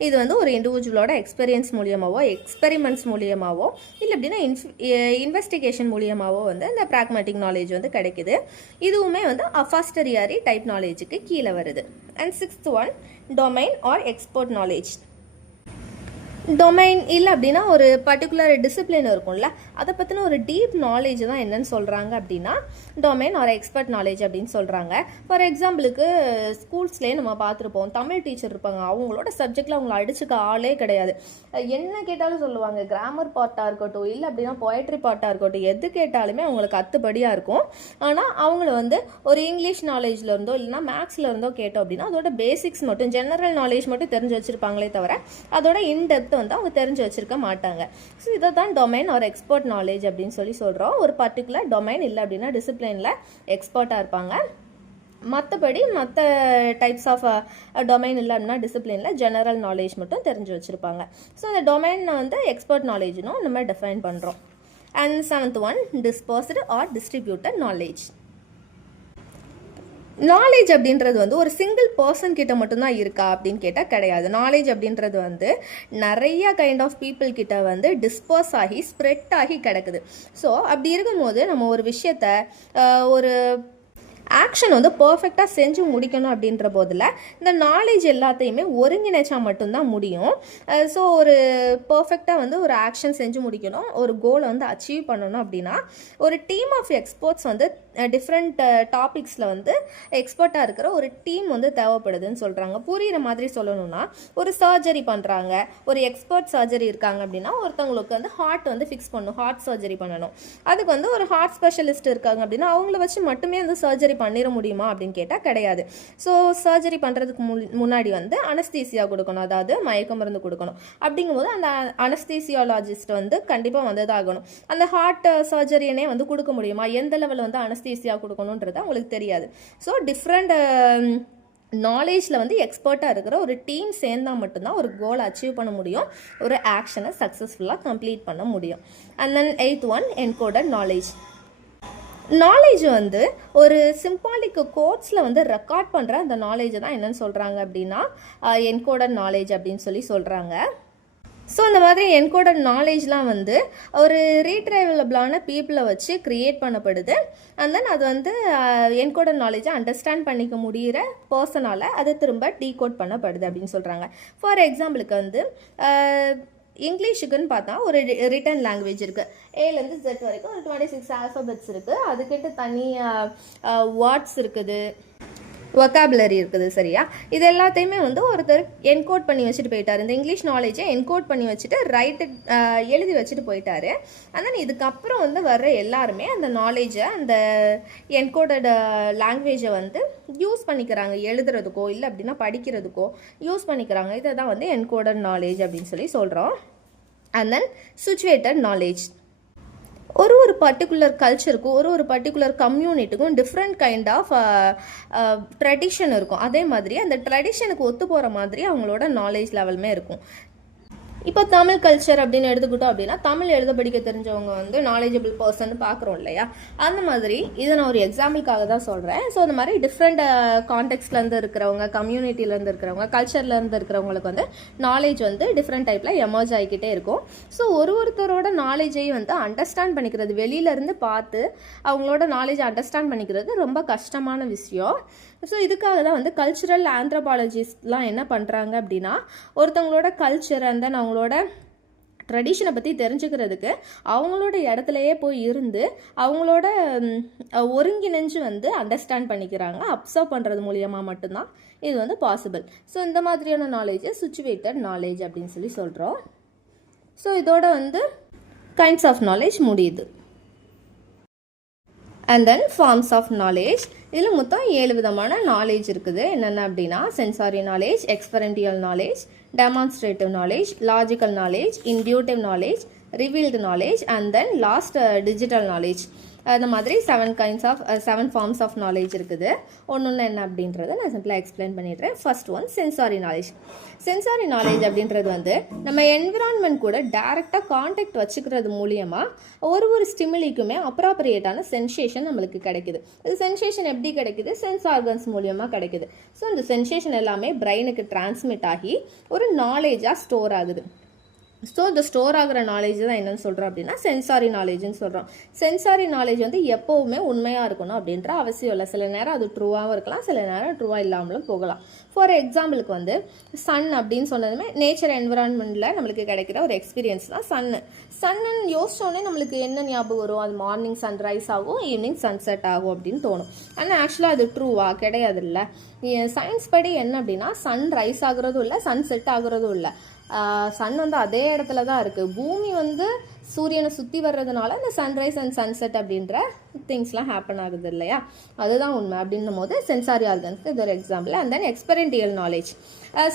இது வந்து ஒரு இண்டிவிஜுவலோட எக்ஸ்பீரியன்ஸ் மூலியமாகவோ எக்ஸ்பெரிமெண்ட்ஸ் மூலியமாகவோ இல்லை அப்படின்னா இன்வெஸ்டிகேஷன் மூலியமாகவோ வந்து இந்த ப்ராக்மேட்டிக் நாலேஜ் வந்து கிடைக்குது. இதுவுமே வந்து அஃபாஸ்டரியாரி டைப் நாலேஜுக்கு கீழே வருது. And sixth one domain or expert knowledge. Domain இல்லை அப்படின்னா ஒரு பர்டிகுலர் டிசிப்ளின் இருக்கும்ல அதை பற்றின ஒரு டீப் நாலேஜ் தான் என்னன்னு சொல்கிறாங்க அப்படின்னா டொமைன் ஆர் எக்ஸ்பர்ட் நாலேஜ் அப்படின்னு சொல்கிறாங்க. ஃபார் எக்ஸாம்பிளுக்கு ஸ்கூல்ஸ்லேயே நம்ம பார்த்துருப்போம், தமிழ் டீச்சர் இருப்பாங்க, அவங்களோட சப்ஜெக்டில் அவங்கள அடிச்சுக்க ஆளே கிடையாது. என்ன கேட்டாலும் சொல்லுவாங்க, கிராமர் பார்ட்டாக இருக்கட்டும் இல்லை அப்படின்னா பொயட்ரி பார்ட்டாக இருக்கட்டும், எது கேட்டாலுமே அவங்களுக்கு அத்துப்படியாக இருக்கும். ஆனால் அவங்கள வந்து ஒரு இங்கிலீஷ் நாலேஜில் இருந்தோ இல்லைனா மேக்ஸில் இருந்தோ கேட்டோம் அப்படின்னா அதோட பேசிக்ஸ் மட்டும் ஜெனரல் நாலேஜ் மட்டும் தெரிஞ்சு வச்சுருப்பாங்களே தவிர அதோட இன்டெப்த் வந்து அவங்க தெரிஞ்சு வச்சிருக்க மாட்டாங்க. ஸோ இதை தான் டொமைன் ஆர் எக்ஸ்பர்ட் நாலேஜ் அப்படின்னு சொல்கிறோம். ஒரு பர்டிகுலர் டொமைன் இல்லை அப்படின்னா டிசிப்ளினில் எக்ஸ்பர்ட்டாக இருப்பாங்க. மற்றபடி மற்ற டைப்ஸ் ஆஃப் டொமைன் இல்லை அப்படின்னா டிசிப்ளினில் ஜெனரல் நாலேஜ் மட்டும் தெரிஞ்சு வச்சுருப்பாங்க. ஸோ இந்த டொமைனை வந்து எக்ஸ்பர்ட் நாலேஜ்னும் நம்ம டிஃபைன் பண்ணுறோம். And seventh one dispersed or distributed knowledge. Knowledge அப்படின்றது வந்து ஒரு சிங்கிள் பர்சன் கிட்ட மட்டும்தான் இருக்கா அப்படின்னு கேட்டால் கிடையாது. நாலேஜ் அப்படின்றது வந்து நிறைய கைண்ட் ஆஃப் பீப்புள் கிட்ட வந்து டிஸ்பர்ஸ் ஆகி ஸ்ப்ரெட் ஆகி கிடக்குது. ஸோ அப்படி இருக்கும்போது நம்ம ஒரு விஷயத்த ஒரு ஆக்ஷன் வந்து பர்ஃபெக்டாக செஞ்சு முடிக்கணும் அப்படின்ற போதில் இந்த நாலேஜ் எல்லாத்தையுமே ஒருங்கிணைச்சா மட்டும்தான் முடியும். ஸோ ஒரு பர்ஃபெக்டாக வந்து ஒரு ஆக்ஷன் செஞ்சு முடிக்கணும், ஒரு கோலை வந்து அச்சீவ் பண்ணணும் அப்படின்னா ஒரு டீம் ஆஃப் எக்ஸ்பர்ட்ஸ் வந்து டிஃப்ரெண்ட் டாபிக்ஸில் வந்து எக்ஸ்பர்ட்டாக இருக்கிற ஒரு டீம் வந்து தேவைப்படுதுன்னு சொல்கிறாங்க. புரிகிற மாதிரி சொல்லணும்னா, ஒரு சர்ஜரி பண்ணுறாங்க, ஒரு எக்ஸ்பர்ட் சர்ஜரி இருக்காங்க அப்படின்னா ஒருத்தவங்களுக்கு வந்து ஹார்ட் வந்து ஃபிக்ஸ் பண்ணணும், ஹார்ட் சர்ஜரி பண்ணணும். அதுக்கு வந்து ஒரு ஹார்ட் ஸ்பெஷலிஸ்ட் இருக்காங்க அப்படின்னா அவங்கள வச்சு மட்டுமே வந்து சர்ஜரி பண்ணிட முடியுமா அப்படின்னு கேட்டால் கிடையாது. ஸோ சர்ஜரி பண்ணுறதுக்கு முன்னாடி வந்து அனஸ்தீசியா கொடுக்கணும், அதாவது மயக்க மருந்து கொடுக்கணும். அப்படிங்கும்போது அந்த அனஸ்தீசியாலஜிஸ்ட் வந்து கண்டிப்பாக வந்ததாகணும். அந்த ஹார்ட் சர்ஜரியனே வந்து கொடுக்க முடியுமா, எந்த லெவலில் வந்து அனஸ்தீசியா கொடுக்கணுன்றது அவங்களுக்கு தெரியாது. ஸோ டிஃப்ரெண்ட் நாலேஜில் வந்து எக்ஸ்பர்ட்டாக இருக்கிற ஒரு டீம் சேர்ந்தால் மட்டும்தான் ஒரு கோலை அச்சீவ் பண்ண முடியும், ஒரு ஆக்ஷனை சக்ஸஸ்ஃபுல்லாக கம்ப்ளீட் பண்ண முடியும். And then 8th one, encoded knowledge. Knowledge வந்து ஒரு சிம்பாலிக் கோட்ஸில் வந்து ரெக்கார்ட் பண்ணுற அந்த நாலேஜை தான் என்னென்னு சொல்கிறாங்க அப்படின்னா என்கோடட் நாலேஜ் அப்படின்னு சொல்கிறாங்க. ஸோ இந்த மாதிரி என்கோடட் நாலேஜ்லாம் வந்து ஒரு ரீட்ரைவலபிளான பீப்புளை வச்சு க்ரியேட் பண்ணப்படுது. அண்ட் தென் அது வந்து என்கோடட் நாலேஜை அண்டர்ஸ்டாண்ட் பண்ணிக்க முடிகிற பர்சனால் அது திரும்ப டீகோட் பண்ணப்படுது அப்படின்னு சொல்கிறாங்க. ஃபார் எக்ஸாம்பிளுக்கு வந்து இங்கிலீஷுக்குன்னு பார்த்தா ஒரு ரிட்டன் லாங்குவேஜ் இருக்குது, ஏலேருந்து Z வரைக்கும் ஒரு 26 ஆல்ஃபபெட்ஸ் இருக்குது. அதுக்கிட்ட தனி வேர்ட்ஸ் இருக்குது, வொக்காபுலரி இருக்குது, சரியா? இது எல்லாத்தையுமே வந்து ஒருத்தர் என்கோட் பண்ணி வச்சுட்டு போயிட்டார். இந்த இங்கிலீஷ் நாலேஜை என்கோட் பண்ணி வச்சுட்டு எழுதி வச்சுட்டு போயிட்டாரு. ஆனால் இதுக்கப்புறம் வந்து வர்ற எல்லாருமே அந்த நாலேஜை, அந்த என்கோடட் லாங்குவேஜை வந்து யூஸ் பண்ணிக்கிறாங்க, எழுதுறதுக்கோ இல்லை அப்படின்னா படிக்கிறதுக்கோ யூஸ் பண்ணிக்கிறாங்க. இதை தான் வந்து என்கோடட் நாலேஜ் அப்படின்னு சொல்கிறோம். And then situated knowledge. ஒரு பர்டிகுலர் கல்ச்சருக்கும் ஒரு பர்டிகுலர் கம்யூனிட்டிக்கும் டிஃப்ரெண்ட் கைண்ட் ஆஃப் ட்ரெடிஷன் இருக்கும். அதே மாதிரி அந்த ட்ரெடிஷனுக்கு ஒத்து போகிற மாதிரி அவங்களோட நாலேஜ் லெவலுமே இருக்கும். இப்போ தமிழ் கல்ச்சர் அப்படின்னு எடுத்துக்கிட்டோம் அப்படின்னா தமிழ் எழுத படிக்க தெரிஞ்சவங்க வந்து நாலேஜபிள் பர்சன் பார்க்குறோம் இல்லையா? அந்த மாதிரி இதை நான் ஒரு எக்ஸாம்பிளுக்காக தான் சொல்கிறேன். ஸோ அந்த மாதிரி டிஃப்ரெண்ட் கான்டெக்ட்ஸ்லேருந்து இருக்கிறவங்க, கம்யூனிட்டிலேருந்து இருக்கிறவங்க, கல்ச்சர்லேருந்து இருக்கிறவங்களுக்கு வந்து நாலேஜ் வந்து டிஃப்ரெண்ட் டைப்பில் எமர்ஜ் ஆகிக்கிட்டே இருக்கும். ஸோ ஒருத்தரோட நாலேஜையும் வந்து அண்டர்ஸ்டாண்ட் பண்ணிக்கிறது, வெளியிலேருந்து பார்த்து அவங்களோட நாலேஜை அண்டர்ஸ்டாண்ட் பண்ணிக்கிறது ரொம்ப கஷ்டமான விஷயம். ஸோ இதுக்காக தான் வந்து கல்ச்சுரல் ஆந்த்ரோபாலஜிஸ்ட்லாம் என்ன பண்ணுறாங்க அப்படின்னா ஒருத்தவங்களோட கல்ச்சர் அண்ட் தென் அவங்களோட ட்ரெடிஷனை பற்றி தெரிஞ்சுக்கிறதுக்கு அவங்களோட இடத்துலையே போய் இருந்து அவங்களோட ஒருங்கிணைஞ்சு வந்து அண்டர்ஸ்டாண்ட் பண்ணிக்கிறாங்க. அப்சர்வ் பண்ணுறது மூலியமாக மட்டும்தான் இது வந்து பாசிபிள். ஸோ இந்த மாதிரியான நாலேஜை சிச்சுவேட்டட் நாலேஜ் அப்படின்னு சொல்கிறோம். ஸோ இதோட வந்து கைண்ட்ஸ் ஆஃப் நாலேஜ் முடியுது. And then forms of knowledge. இதில் மொத்தம் 7 விதமான நாலேஜ் இருக்குது. என்னென்ன அப்படின்னா sensory knowledge, experimental knowledge, demonstrative knowledge, logical knowledge, intuitive knowledge, revealed knowledge and then last digital knowledge. அந்த மாதிரி 7 ஃபார்ம்ஸ் ஆஃப் நாலேஜ் இருக்குது. ஒன்று என்ன அப்படின்றத நான் சிம்பிளாக எக்ஸ்பிளைன் பண்ணிடுறேன். First one sensory knowledge. Sensory knowledge அப்படின்றது வந்து நம்ம என்விரான்மெண்ட் கூட டைரெக்டாக கான்டாக்ட் வச்சுக்கிறது மூலியமாக ஒரு ஸ்டிமுலிக்குமே அப்ராப்ரியேட்டான சென்சேஷன் நம்மளுக்கு கிடைக்குது. இது சென்சேஷன் எப்படி கிடைக்குது? சென்ஸ் ஆர்கன்ஸ் மூலியமாக கிடைக்குது. ஸோ இந்த சென்சேஷன் எல்லாமே பிரெயினுக்கு டிரான்ஸ்மிட் ஆகி ஒரு நாலேஜாக ஸ்டோர் ஆகுது. ஸோ இந்த ஸ்டோர் ஆகிற நாலேஜ் தான் என்னென்னு சொல்கிறோம் அப்படின்னா சென்சாரி நாலேஜ்னு சொல்கிறோம். சென்சாரி நாலேஜ் வந்து எப்போவுமே உண்மையாக இருக்கணும் அப்படின்ற அவசியம் இல்லை. சில நேரம் அது ட்ரூவாகவும் இருக்கலாம், சில நேரம் ட்ரூவாக இல்லாமலும் போகலாம். ஃபார் எக்ஸாம்பிளுக்கு வந்து சன் அப்படின்னு சொன்னதுமே நேச்சர் என்விரான்மெண்ட்டில் நம்மளுக்கு கிடைக்கிற ஒரு எக்ஸ்பீரியன்ஸ் தான் சன்னு. சன்னுன்னு யோசிச்சோடனே நம்மளுக்கு என்ன ஞாபகம் வரும்? அது மார்னிங் சன்ரைஸ் ஆகும், ஈவினிங் சன்செட் ஆகும் அப்படின்னு தோணும். ஆனால் ஆக்சுவலாக அது ட்ரூவா? கிடையாது இல்லை. சயின்ஸ் படி என்ன அப்படின்னா சன் ரைஸ் ஆகுறதும் இல்லை, சன் செட் ஆகுறதும் இல்லை. சன் வந்து அதே இடத்துல தான் இருக்குது. பூமி வந்து சூரியனை சுற்றி வர்றதுனால இந்த சன்ரைஸ் அண்ட் சன்செட் அப்படின்ற திங்ஸ்லாம் ஹேப்பன் ஆகுது இல்லையா? அதுதான் உண்மை. அப்படின்னும் போது சென்சாரி ஆர்கன்ஸ்க்கு இது ஒரு example. And then experimental knowledge.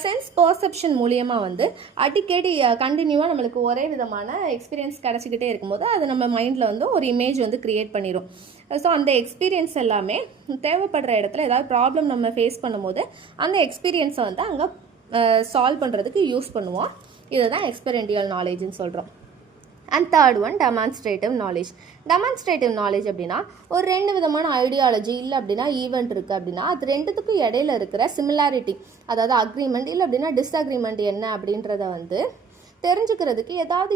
Sense perception மூலியமாக வந்து அடிக்கடி கண்டினியூவாக நம்மளுக்கு ஒரே விதமான எக்ஸ்பீரியன்ஸ் கிடச்சிக்கிட்டே இருக்கும்போது அது நம்ம மைண்டில் வந்து ஒரு இமேஜ் வந்து க்ரியேட் பண்ணிடும். ஸோ அந்த எக்ஸ்பீரியன்ஸ் எல்லாமே தேவைப்படுற இடத்துல ஏதாவது ப்ராப்ளம் நம்ம ஃபேஸ் பண்ணும்போது அந்த எக்ஸ்பீரியன்ஸை வந்து அங்கே சால்வ் பண்ணுறதுக்கு யூஸ் பண்ணுவோம். இதை தான் எக்ஸ்பெரிமெண்டல் நாலேஜ்னு சொல்கிறோம். And third one demonstrative knowledge. Demonstrative knowledge அப்படின்னா ஒரு 2 விதமான ஐடியாலஜி இல்லை அப்படின்னா ஈவெண்ட் இருக்குது அப்படின்னா அது ரெண்டுத்துக்கும் இடையில இருக்கிற சிமிலாரிட்டி, அதாவது அக்ரிமெண்ட் இல்லை அப்படின்னா டிஸ்அக்ரிமெண்ட் என்ன அப்படின்றத வந்து தெரிஞ்சுக்கிறதுக்கு ஏதாவது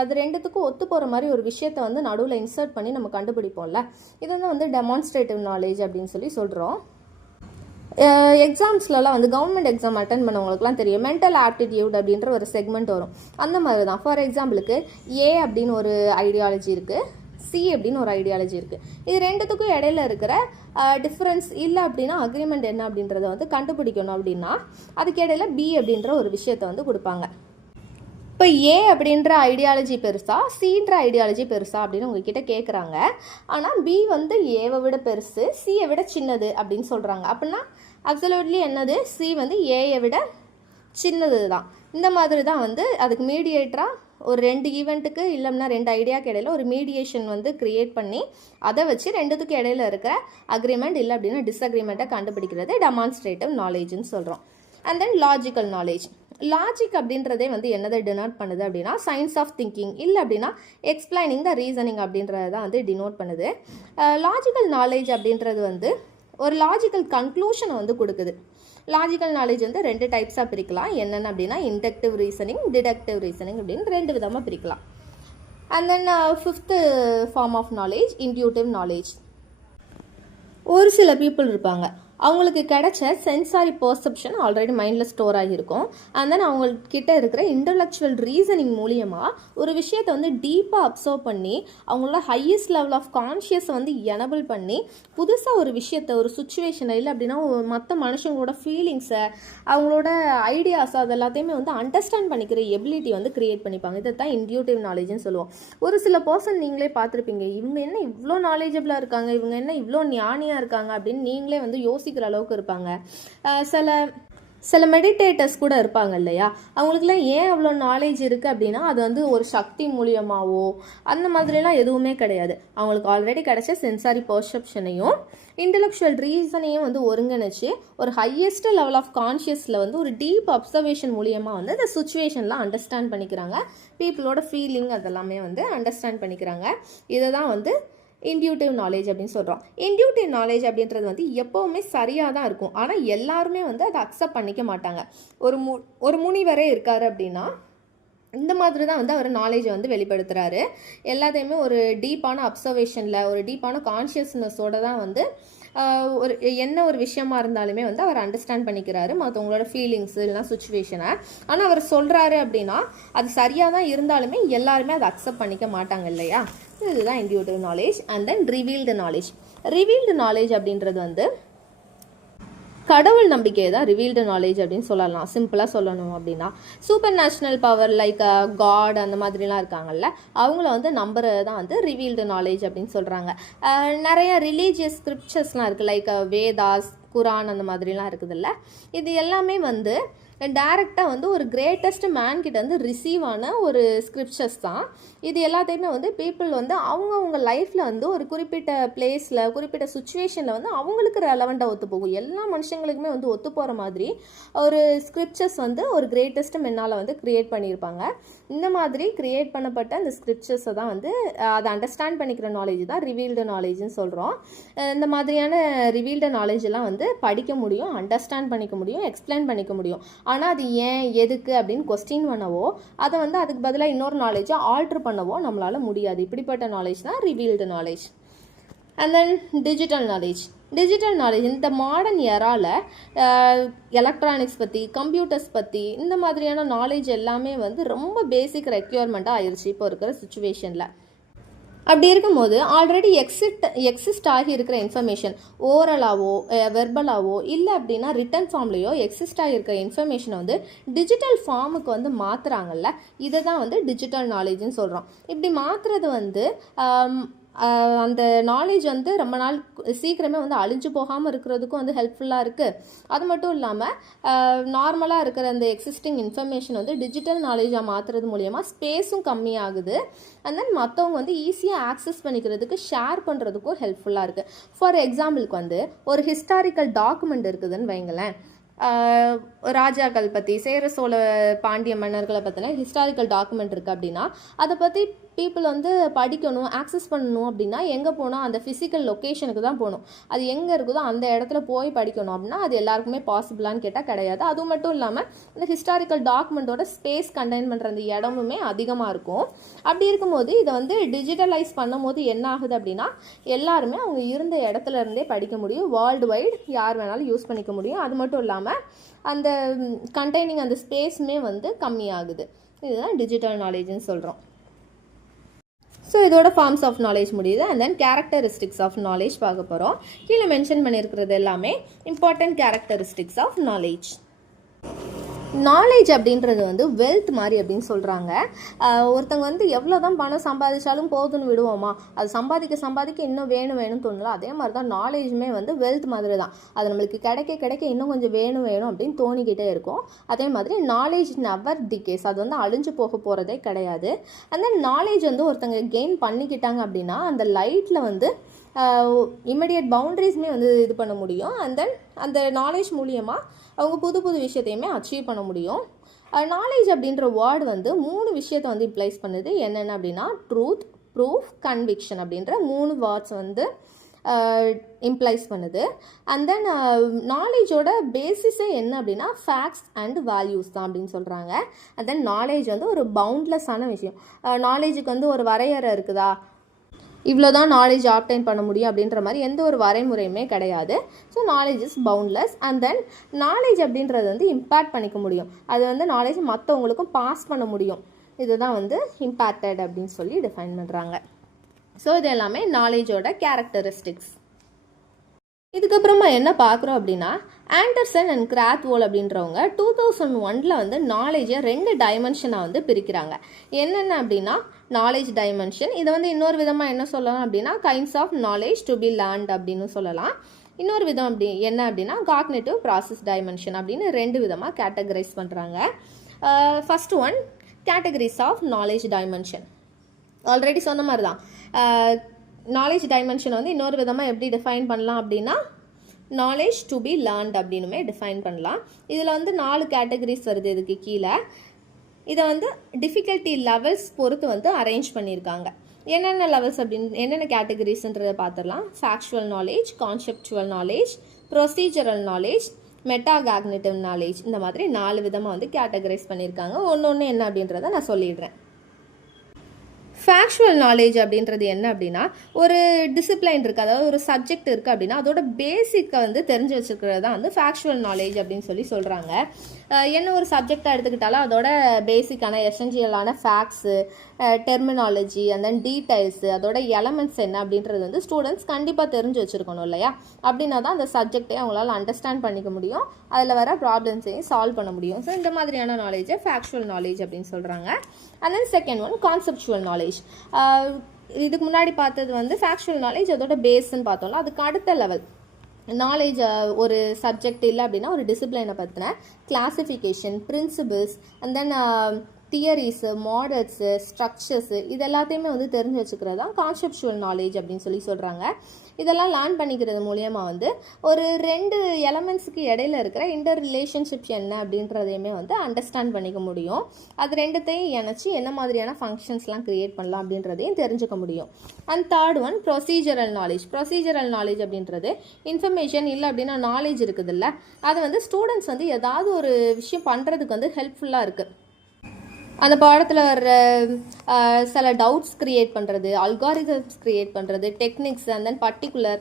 அது ரெண்டுத்துக்கும் ஒத்து போகிற மாதிரி ஒரு விஷயத்தை வந்து நடுவில் இன்சர்ட் பண்ணி நம்ம கண்டுபிடிப்போம்ல. இது வந்து டெமான்ஸ்ட்ரேட்டிவ் நாலேஜ் அப்படின்னு சொல்கிறோம். எக்ஸாம்ஸ்லலாம் வந்து கவர்மெண்ட் எக்ஸாம் அட்டன் பண்ணவங்களுக்குலாம் தெரியும், மென்டல் ஆப்டிடியூட் அப்படின்ற ஒரு செக்மெண்ட் வரும். அந்த மாதிரி தான். ஃபார் எக்ஸாம்பிளுக்கு ஏ அப்படின்னு ஒரு ஐடியாலஜி இருக்குது, சி அப்படின்னு ஒரு ஐடியாலஜி இருக்குது. இது ரெண்டுத்துக்கும் இடையில இருக்கிற டிஃப்ரென்ஸ் இல்லை அப்படின்னா அக்ரிமெண்ட் என்ன அப்படின்றத வந்து கண்டுபிடிக்கணும். அப்படின்னா அதுக்கு இடையில பி அப்படின்ற ஒரு விஷயத்தை வந்து கொடுப்பாங்க. இப்போ ஏ அப்படின்ற ஐடியாலஜி பெருசா, சின்ற ஐடியாலஜி பெருசா அப்படின்னு உங்ககிட்ட கேட்குறாங்க. ஆனால் பி வந்து ஏவை விட பெருசு, சியை விட சின்னது அப்படின்னு சொல்கிறாங்க. அப்படின்னா அப்சல்யூட்லி என்னது, சி வந்து ஏயை விட சின்னது தான். இந்த மாதிரி தான் வந்து அதுக்கு மீடியேட்டராக ஒரு 2 ஈவெண்ட்டுக்கு இல்லைன்னா 2 ஐடியாவுக்கு இடையில ஒரு மீடியேஷன் வந்து க்ரியேட் பண்ணி அதை வச்சு ரெண்டுத்துக்கு இடையில இருக்கிற அக்ரிமெண்ட் இல்லை அப்படின்னா டிஸ்அக்ரிமெண்ட்டை கண்டுபிடிக்கிறது டெமான்ஸ்ட்ரேட்டிவ் நாலேஜ்னு சொல்கிறோம். And then logical knowledge. Logic அப்படின்றதே வந்து என்னதை டினோட் பண்ணுது அப்படின்னா சயின்ஸ் ஆஃப் திங்கிங், இல்லை அப்படின்னா எக்ஸ்பிளைனிங் த ரீசனிங் அப்படின்றத தான் வந்து டினோட் பண்ணுது. லாஜிக்கல் நாலேஜ் அப்படின்றது வந்து ஒரு லாஜிக்கல் கன்க்ளூஷனை வந்து கொடுக்குது. லாஜிக்கல் நாலேஜ் வந்து 2 டைப்ஸாக பிரிக்கலாம். என்னென்ன அப்படின்னா இண்டக்டிவ் ரீசனிங், டிடக்டிவ் ரீசனிங் அப்படின்னு 2 விதமாக பிரிக்கலாம். And then 5th form of knowledge intuitive knowledge. ஒரு சில பீப்புள் இருப்பாங்க, அவங்களுக்கு கிடைச்ச சென்சாரி பர்செப்ஷன் ஆல்ரெடி மைண்டில் ஸ்டோர் ஆகியிருக்கும். அண்ட் தென் அவங்கக்கிட்ட இருக்கிற இன்டலெக்சுவல் ரீசனிங் மூலியமாக ஒரு விஷயத்தை வந்து டீப்பாக அப்சர்வ் பண்ணி அவங்களோட ஹையஸ்ட் லெவல் ஆஃப் கான்ஷியஸை வந்து எனபிள் பண்ணி புதுசாக ஒரு விஷயத்தை, ஒரு சுச்சுவேஷனை இல்லை அப்படின்னா மற்ற மனுஷங்களோட ஃபீலிங்ஸை, அவங்களோட ஐடியாஸ் அது எல்லாத்தையுமே வந்து அண்டர்ஸ்டாண்ட் பண்ணிக்கிற எபிலிட்டி வந்து க்ரியேட் பண்ணிப்பாங்க. இதை தான் இன்ட்யூட்டிவ் நாலேஜ்னு சொல்லுவோம். ஒரு சில பர்சன் நீங்களே பார்த்துருப்பீங்க, இவங்க என்ன இவ்வளோ நாலேஜபிளாக இருக்காங்க, இவங்க என்ன இவ்வளோ ஞானியாக இருக்காங்க அப்படின்னு நீங்களே வந்து யோசிக்கிற அளவுக்கு இருப்பாங்க. சில மெடிடேட்டர்ஸ் கூட இருப்பாங்க இல்லையா, அவங்களுக்குலாம் ஏன் அவ்வளோ நாலேஜ் இருக்குது அப்படின்னா அது வந்து ஒரு சக்தி மூலியமாவோ அந்த மாதிரிலாம் எதுவுமே கிடையாது. அவங்களுக்கு ஆல்ரெடி கிடைச்ச சென்சாரி பர்செப்ஷனையும் இன்டெலெக்சுவல் ரீசனையும் வந்து ஒருங்கிணைச்சு ஒரு ஹையஸ்ட் லெவல் ஆஃப் கான்ஷியஸில் வந்து ஒரு டீப் அப்சர்வேஷன் மூலியமாக வந்து அந்த சுச்சுவேஷன்லாம் அண்டர்ஸ்டாண்ட் பண்ணிக்கிறாங்க. பீப்புளோட ஃபீலிங் அதெல்லாமே வந்து அண்டர்ஸ்டாண்ட் பண்ணிக்கிறாங்க. இதை தான் வந்து இன்ட்யூட்டிவ் நாலேஜ் அப்படின்னு சொல்கிறோம். இன்ட்யூட்டிவ் நாலேஜ் அப்படின்றது வந்து எப்போவுமே சரியாக தான் இருக்கும். ஆனால் எல்லாருமே வந்து அதை அக்செப்ட் பண்ணிக்க மாட்டாங்க. ஒரு முனிவரே இருக்காரு அப்படின்னா இந்த மாதிரி தான் வந்து அவர் நாலேஜை வந்து வெளிப்படுத்துகிறாரு. எல்லாத்தையுமே ஒரு டீப்பான அப்சர்வேஷனில், ஒரு டீப்பான கான்ஷியஸ்னஸோடு தான் வந்து ஒரு விஷயமா இருந்தாலுமே வந்து அவர் அண்டர்ஸ்டாண்ட் பண்ணிக்கிறாரு மற்றவங்களோட ஃபீலிங்ஸு இல்லைனா சுச்சுவேஷனை. ஆனால் அவர் சொல்கிறாரு அப்படின்னா அது சரியாக தான் இருந்தாலுமே எல்லாருமே அதை அக்செப்ட் பண்ணிக்க மாட்டாங்க இல்லையா. இதுதான் intuitive knowledge. And then revealed knowledge. Revealed knowledge அப்படின்றது வந்து கடவுள் நம்பிக்கையை தான் ரிவீல்டு நாலேஜ் அப்படின்னு சொல்லலாம். சிம்பிளாக சொல்லணும் அப்படின்னா super natural power like God அந்த மாதிரிலாம் இருக்காங்கல்ல, அவங்கள வந்து நம்புறது தான் வந்து ரிவீல்டு நாலேஜ் அப்படின்னு சொல்கிறாங்க. நிறைய ரிலீஜியஸ் ஸ்கிரிப்சர்ஸ்லாம் இருக்குது, லைக் வேதாஸ், குரான் அந்த மாதிரிலாம் இருக்குதுல்ல. இது எல்லாமே வந்து டைரெக்டாக வந்து ஒரு கிரேட்டஸ்ட் மேன் கிட்ட வந்து ரிசீவ் ஆன ஒரு ஸ்கிரிப்சர்ஸ் தான். இது எல்லாத்தையுமே வந்து பீப்புள் வந்து அவங்கவுங்க லைஃப்பில் வந்து ஒரு குறிப்பிட்ட பிளேஸில், குறிப்பிட்ட சுச்சுவேஷனில் வந்து அவங்களுக்கு ரெலவெண்ட்டாக ஒத்து போகும். எல்லா மனுஷங்களுக்குமே வந்து ஒத்து போகிற மாதிரி ஒரு ஸ்கிரிப்சர்ஸ் வந்து ஒரு கிரேட்டஸ்ட் மென்னால் வந்து க்ரியேட் பண்ணியிருப்பாங்க. இந்த மாதிரி க்ரியேட் பண்ணப்பட்ட அந்த ஸ்கிரிப்சர்ஸை தான் வந்து அதை அண்டர்ஸ்டாண்ட் பண்ணிக்கிற நாலேஜ் தான் ரிவீல்டு நாலேஜ்னு சொல்கிறோம். இந்த மாதிரியான ரிவீல்டு நாலேஜ் எல்லாம் வந்து படிக்க முடியும், அண்டர்ஸ்டாண்ட் பண்ணிக்க முடியும், எக்ஸ்பிளைன் பண்ணிக்க முடியும். ஆனால் அது ஏன் எதுக்கு அப்படின்னு கொஸ்டின் பண்ணவோ அதை வந்து அதுக்கு பதிலாக இன்னொரு நாலேஜை ஆல்ட்ரு பண்ணவோ நம்மளால் முடியாது. இப்படிப்பட்ட நாலேஜ் தான் revealed knowledge. And then digital knowledge. Digital knowledge இந்த மாடர்ன் எராவில் எலக்ட்ரானிக்ஸ் பற்றி, கம்ப்யூட்டர்ஸ் பற்றி இந்த மாதிரியான நாலேஜ் எல்லாமே வந்து ரொம்ப பேசிக் ரெக்யர்மெண்ட்டாக ஆயிடுச்சு இப்போ இருக்கிற சுச்சுவேஷனில். அப்படி இருக்கும்போது ஆல்ரெடி எக்ஸிஸ்ட் ஆகி இருக்கிற இன்ஃபர்மேஷன் ஓரலாவோ வெர்பலாவோ இல்லை அப்படின்னா ரிட்டன் ஃபார்ம்லேயோ எக்ஸிஸ்ட் ஆகியிருக்கிற இன்ஃபர்மேஷனை வந்து டிஜிட்டல் ஃபார்முக்கு வந்து மாற்றுறாங்கல்ல, இதை தான் வந்து டிஜிட்டல் நாலேஜ்னு சொல்கிறோம். இப்படி மாற்றுறது வந்து அந்த நாலேஜ் வந்து ரொம்ப நாள் சீக்கிரமே வந்து அழிஞ்சு போகாமல் இருக்கிறதுக்கும் வந்து ஹெல்ப்ஃபுல்லாக இருக்குது. அது மட்டும் இல்லாமல் நார்மலாக இருக்கிற அந்த எக்ஸிஸ்டிங் இன்ஃபர்மேஷன் வந்து டிஜிட்டல் நாலேஜாக மாற்றுறது மூலயமா ஸ்பேஸும் கம்மியாகுது. அண்ட் தென் மற்றவங்க வந்து ஈஸியாக ஆக்சஸ் பண்ணிக்கிறதுக்கு, ஷேர் பண்ணுறதுக்கும் ஹெல்ப்ஃபுல்லாக இருக்குது. ஃபார் எக்ஸாம்பிளுக்கு வந்து ஒரு ஹிஸ்டாரிக்கல் டாக்குமெண்ட் இருக்குதுன்னு வைங்களேன். ராஜாக்கள் பற்றி, சேர சோழ பாண்டிய மன்னர்களை பற்றின ஹிஸ்டாரிக்கல் டாக்குமெண்ட் இருக்குது அப்படின்னா அதை பற்றி பீப்புள் வந்து படிக்கணும், ஆக்சஸ் பண்ணணும் அப்படின்னா எங்கே போனால் அந்த ஃபிசிக்கல் லொக்கேஷனுக்கு தான் போகணும். அது எங்கே இருக்குதோ அந்த இடத்துல போய் படிக்கணும் அப்படின்னா அது எல்லாருக்குமே பாசிபிளான்னு கேட்டால் கிடையாது. அது மட்டும் இல்லாமல் இந்த ஹிஸ்டாரிக்கல் டாக்குமெண்ட்டோட ஸ்பேஸ் கண்டெயின் பண்ணுற அந்த இடமுமே அதிகமாக இருக்கும். அப்படி இருக்கும்போது இதை வந்து டிஜிட்டலைஸ் பண்ணும் போது என்ன ஆகுது அப்படின்னா எல்லாருமே அவங்க இருந்த இடத்துல இருந்தே படிக்க முடியும். வேர்ல்டு வைடு யார் வேணாலும் யூஸ் பண்ணிக்க முடியும். அது மட்டும் இல்லாமல் அந்த கண்டெய்னிங் அந்த ஸ்பேஸுமே வந்து கம்மியாகுது. இதுதான் டிஜிட்டல் நாலேஜ்னு சொல்கிறோம். ஸோ இதோட ஃபார்ம்ஸ் ஆஃப் நாலேஜ் முடியுது. And then characteristics of knowledge பார்க்க போகிறோம். கீழே மென்ஷன் பண்ணியிருக்கிறது எல்லாமே important characteristics of knowledge. Knowledge அப்படின்றது வந்து வெல்த் மாதிரி அப்படின்னு சொல்கிறாங்க. ஒருத்தங்க வந்து எவ்வளோ தான் பணம் சம்பாதிச்சாலும் போதும்னு விடுவோமா, அது சம்பாதிக்க இன்னும் வேணும்னு தோணல. அதே மாதிரி தான் நாலேஜுமே வந்து வெல்த் மாதிரி தான். அது நம்மளுக்கு கிடைக்க இன்னும் கொஞ்சம் வேணும் அப்படின்னு தோணிக்கிட்டே இருக்கும். அதே மாதிரி நாலேஜ் நெவர் டிகேஸ், அது வந்து அழிஞ்சு போகிறதே கிடையாது. அந்த நாலேஜ் வந்து ஒருத்தங்க கெயின் பண்ணிக்கிட்டாங்க அப்படின்னா அந்த லைட்டில் வந்து இமிடியட் பவுண்ட்ரிஸ்மே வந்து இது பண்ண முடியும். அண்ட் தென் அந்த நாலேஜ் மூலியமாக அவங்க புது விஷயத்தையுமே அச்சீவ் பண்ண முடியும். நாலேஜ் அப்படின்ற வேர்டு வந்து 3 விஷயத்தை வந்து இம்ப்ளைஸ் பண்ணுது. என்னென்ன அப்படின்னா ட்ரூத், ப்ரூஃப், கன்விக்ஷன் அப்படின்ற 3 வேர்ட்ஸ் வந்து இம்ப்ளைஸ் பண்ணுது. அண்ட் தென் நாலேஜோட பேசிஸே என்ன அப்படின்னா ஃபேக்ட்ஸ் அண்ட் வேல்யூஸ் தான் அப்படின்னு சொல்கிறாங்க. அண்ட் தென் நாலேஜ் வந்து ஒரு பவுண்ட்லெஸ்ஸான விஷயம். நாலேஜுக்கு வந்து ஒரு வரையறை இருக்குதா, இவ்வளோ தான் நாலேஜ் ஆப்டைன் பண்ண முடியும் அப்படின்ற மாதிரி எந்த ஒரு வரைமுறையுமே கிடையாது. So knowledge is boundless. And then knowledge அப்படின்றது வந்து இம்பேக்ட் பண்ணிக்க முடியும். அது வந்து நாலேஜ் மற்றவங்களுக்கும் பாஸ் பண்ண முடியும். இதுதான் வந்து இம்பேக்டட் அப்படின்னு சொல்லி டிஃபைன் பண்ணுறாங்க. ஸோ இது எல்லாமே நாலேஜோட கேரக்டரிஸ்டிக்ஸ். இதுக்கப்புறமா என்ன பார்க்குறோம் அப்படின்னா ஆண்டர்சன் அண்ட் கிராத்வோல் அப்படின்றவங்க 2001 வந்து நாலேஜை 2 டைமென்ஷனாக வந்து பிரிக்கிறாங்க. என்னென்ன அப்படின்னா நாலேஜ் டைமென்ஷன், இதை வந்து இன்னொரு விதமாக என்ன சொல்லலாம் அப்படின்னா kinds of knowledge to be learned அப்படின்னு சொல்லலாம். இன்னொரு விதம் அப்படி என்ன அப்படின்னா காக்னிட்டிவ் ப்ராசஸ் டைமென்ஷன் அப்படின்னு 2 விதமாக கேட்டகரைஸ் பண்ணுறாங்க. First one categories of knowledge dimension. Already சொன்ன மாதிரி தான் நாலேஜ் டைமென்ஷன் வந்து இன்னொரு விதமாக எப்படி டிஃபைன் பண்ணலாம் அப்படின்னா நாலேஜ் டு பி லேர்ன்ட் அப்படின்னுமே டிஃபைன் பண்ணலாம். இதில் வந்து 4 கேட்டகரிஸ் வருது இதுக்கு கீழே. இதை வந்து டிஃபிகல்ட்டி லெவல்ஸ் பொறுத்து வந்து அரேஞ்ச் பண்ணியிருக்காங்க. என்னென்ன லெவல்ஸ் அப்படின்னு என்னென்ன கேட்டகரிஸ்ன்றதை பார்த்துடலாம். Factual knowledge, conceptual knowledge, procedural knowledge, metacognitive knowledge, இந்த மாதிரி 4 விதமாக வந்து கேட்டகரைஸ் பண்ணியிருக்காங்க. ஒன்று என்ன அப்படின்றத நான் சொல்லிடுறேன். ஃபேக்சுவல் நாலேஜ் அப்படின்றது என்ன அப்படின்னா ஒரு டிசிப்ளைன் இருக்குது, அதாவது ஒரு சப்ஜெக்ட் இருக்குது அப்படின்னா அதோட பேசிக்கை வந்து தெரிஞ்சு வச்சுக்கிறது தான் வந்து ஃபேக்சுவல் நாலேஜ் அப்படின்னு சொல்கிறாங்க. என்ன ஒரு சப்ஜெக்டாக எடுத்துக்கிட்டாலும் அதோட பேசிக்கான எசென்ஷியலான facts, terminology, and then details, அதோட எலமெண்ட்ஸ் என்ன அப்படின்றது வந்து ஸ்டூடெண்ட்ஸ் கண்டிப்பாக தெரிஞ்சு வச்சுருக்கணும் இல்லையா. அப்படின்னா தான் அந்த சப்ஜெக்டை அவங்களால அண்டர்ஸ்டாண்ட் பண்ணிக்க முடியும், அதில் வர ப்ராப்ளம்ஸையும் சால்வ் பண்ண முடியும். ஸோ இந்த மாதிரியான நாலேஜை ஃபேக்சுவல் நாலேஜ் அப்படின்னு சொல்கிறாங்க. And then second one conceptual knowledge. இதுக்கு முன்னாடி பார்த்தது வந்து ஃபேக்சுவல் நாலேஜ் அதோட பேஸ்ன்னு பார்த்தோம்ல. அதுக்கு அடுத்த லெவல் நாலேஜ் ஒரு சப்ஜெக்ட் இல்லை அப்படின்னா ஒரு டிசிப்ளைனை பற்றின classification, principles, and then theories, models, structures, இது எல்லாத்தையுமே வந்து தெரிஞ்சு வச்சுக்கிறது தான் கான்செப்சுவல் நாலேஜ் அப்படின்னு சொல்கிறாங்க. இதெல்லாம் லேர்ன் பண்ணிக்கிறது மூலயமா வந்து ஒரு 2 எலமெண்ட்ஸுக்கு இடையில இருக்கிற இன்டர் ரிலேஷன்ஷிப்ஸ் என்ன அப்படின்றதையுமே வந்து அண்டர்ஸ்டாண்ட் பண்ணிக்க முடியும். அது 2த்தையும் இணைச்சி என்ன மாதிரியான ஃபங்க்ஷன்ஸ்லாம் க்ரியேட் பண்ணலாம் அப்படின்றதையும் தெரிஞ்சுக்க முடியும். And third one procedural knowledge. Procedural knowledge அப்படின்றது இன்ஃபர்மேஷன் இல்லை அப்படின்னா நாலேஜ் இருக்குதுல்ல, அது வந்து ஸ்டூடெண்ட்ஸ் வந்து ஏதாவது ஒரு விஷயம் பண்ணுறதுக்கு வந்து ஹெல்ப்ஃபுல்லாக இருக்குது. அந்த பாடத்தில் வர்ற சில டவுட்ஸ் க்ரியேட் பண்ணுறது, அல்காரிதம்ஸ் க்ரியேட் பண்ணுறது, techniques, and then particular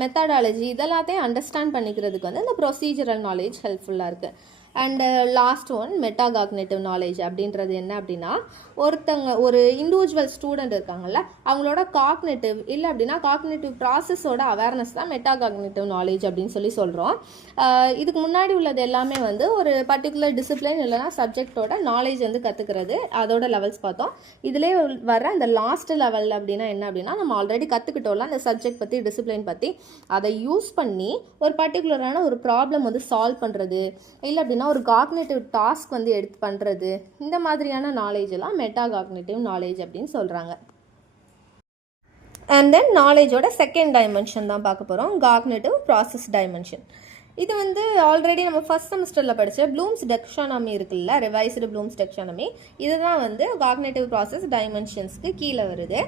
methodology, இதெல்லாத்தையும் அண்டர்ஸ்டாண்ட் பண்ணிக்கிறதுக்கு வந்து இந்த ப்ரொசீஜரல் நாலேஜ் ஹெல்ப்ஃபுல்லாக இருக்குது. அண்டு லாஸ்ட் ஒன் மெட்டாகாக்னேட்டிவ் நாலேஜ் அப்படின்றது என்ன அப்படின்னா ஒரு இண்டிவிஜுவல் ஸ்டூடெண்ட் இருக்காங்கல்ல அவங்களோட காக்னேட்டிவ் இல்லை அப்படின்னா காக்னேட்டிவ் ப்ராசஸோட அவேர்னஸ் தான் மெட்டாகாக்னேட்டிவ் நாலேஜ் அப்படின்னு சொல்கிறோம். இதுக்கு முன்னாடி உள்ளது எல்லாமே வந்து ஒரு பர்டிகுலர் டிசிப்ளின் இல்லைனா சப்ஜெக்டோட நாலேஜ் வந்து கற்றுக்கிறது, அதோட லெவல்ஸ் பார்த்தோம். இதிலே வர அந்த லாஸ்ட் லெவல் அப்படின்னா என்ன அப்படின்னா நம்ம ஆல்ரெடி கற்றுக்கிட்டோம்ல அந்த சப்ஜெக்ட் பற்றி, டிசிப்ளின் பற்றி, அதை யூஸ் பண்ணி ஒரு பர்டிகுலரான ஒரு ப்ராப்ளம் வந்து சால்வ் பண்ணுறது, இல்லை அப்படின்னா ஒரு காக்னேட்டிவ் டாஸ்க் வந்து எடுத்து பண்ணுறது, இந்த மாதிரியான நாலேஜ் எல்லாம் மெட்டாகாக்னேட்டிவ் நாலேஜ் அப்படின்னு சொல்கிறாங்க. அண்ட் தென் நாலேஜோட செகண்ட் டைமென்ஷன் தான் பார்க்க போகிறோம், காக்னேட்டிவ் ப்ராசஸ் டைமென்ஷன். இது வந்து ஆல்ரெடி நம்ம ஃபர்ஸ்ட் செமஸ்டரில் படித்த ப்ளூம்ஸ் டெக்ஸானமி இருக்குல்ல, ரிவைஸ்டு ப்ளூம்ஸ் டெக்ஸானமி, இதுதான் வந்து காக்னேட்டிவ் ப்ராசஸ் டைமென்ஷன்ஸ்க்கு கீழே வருது.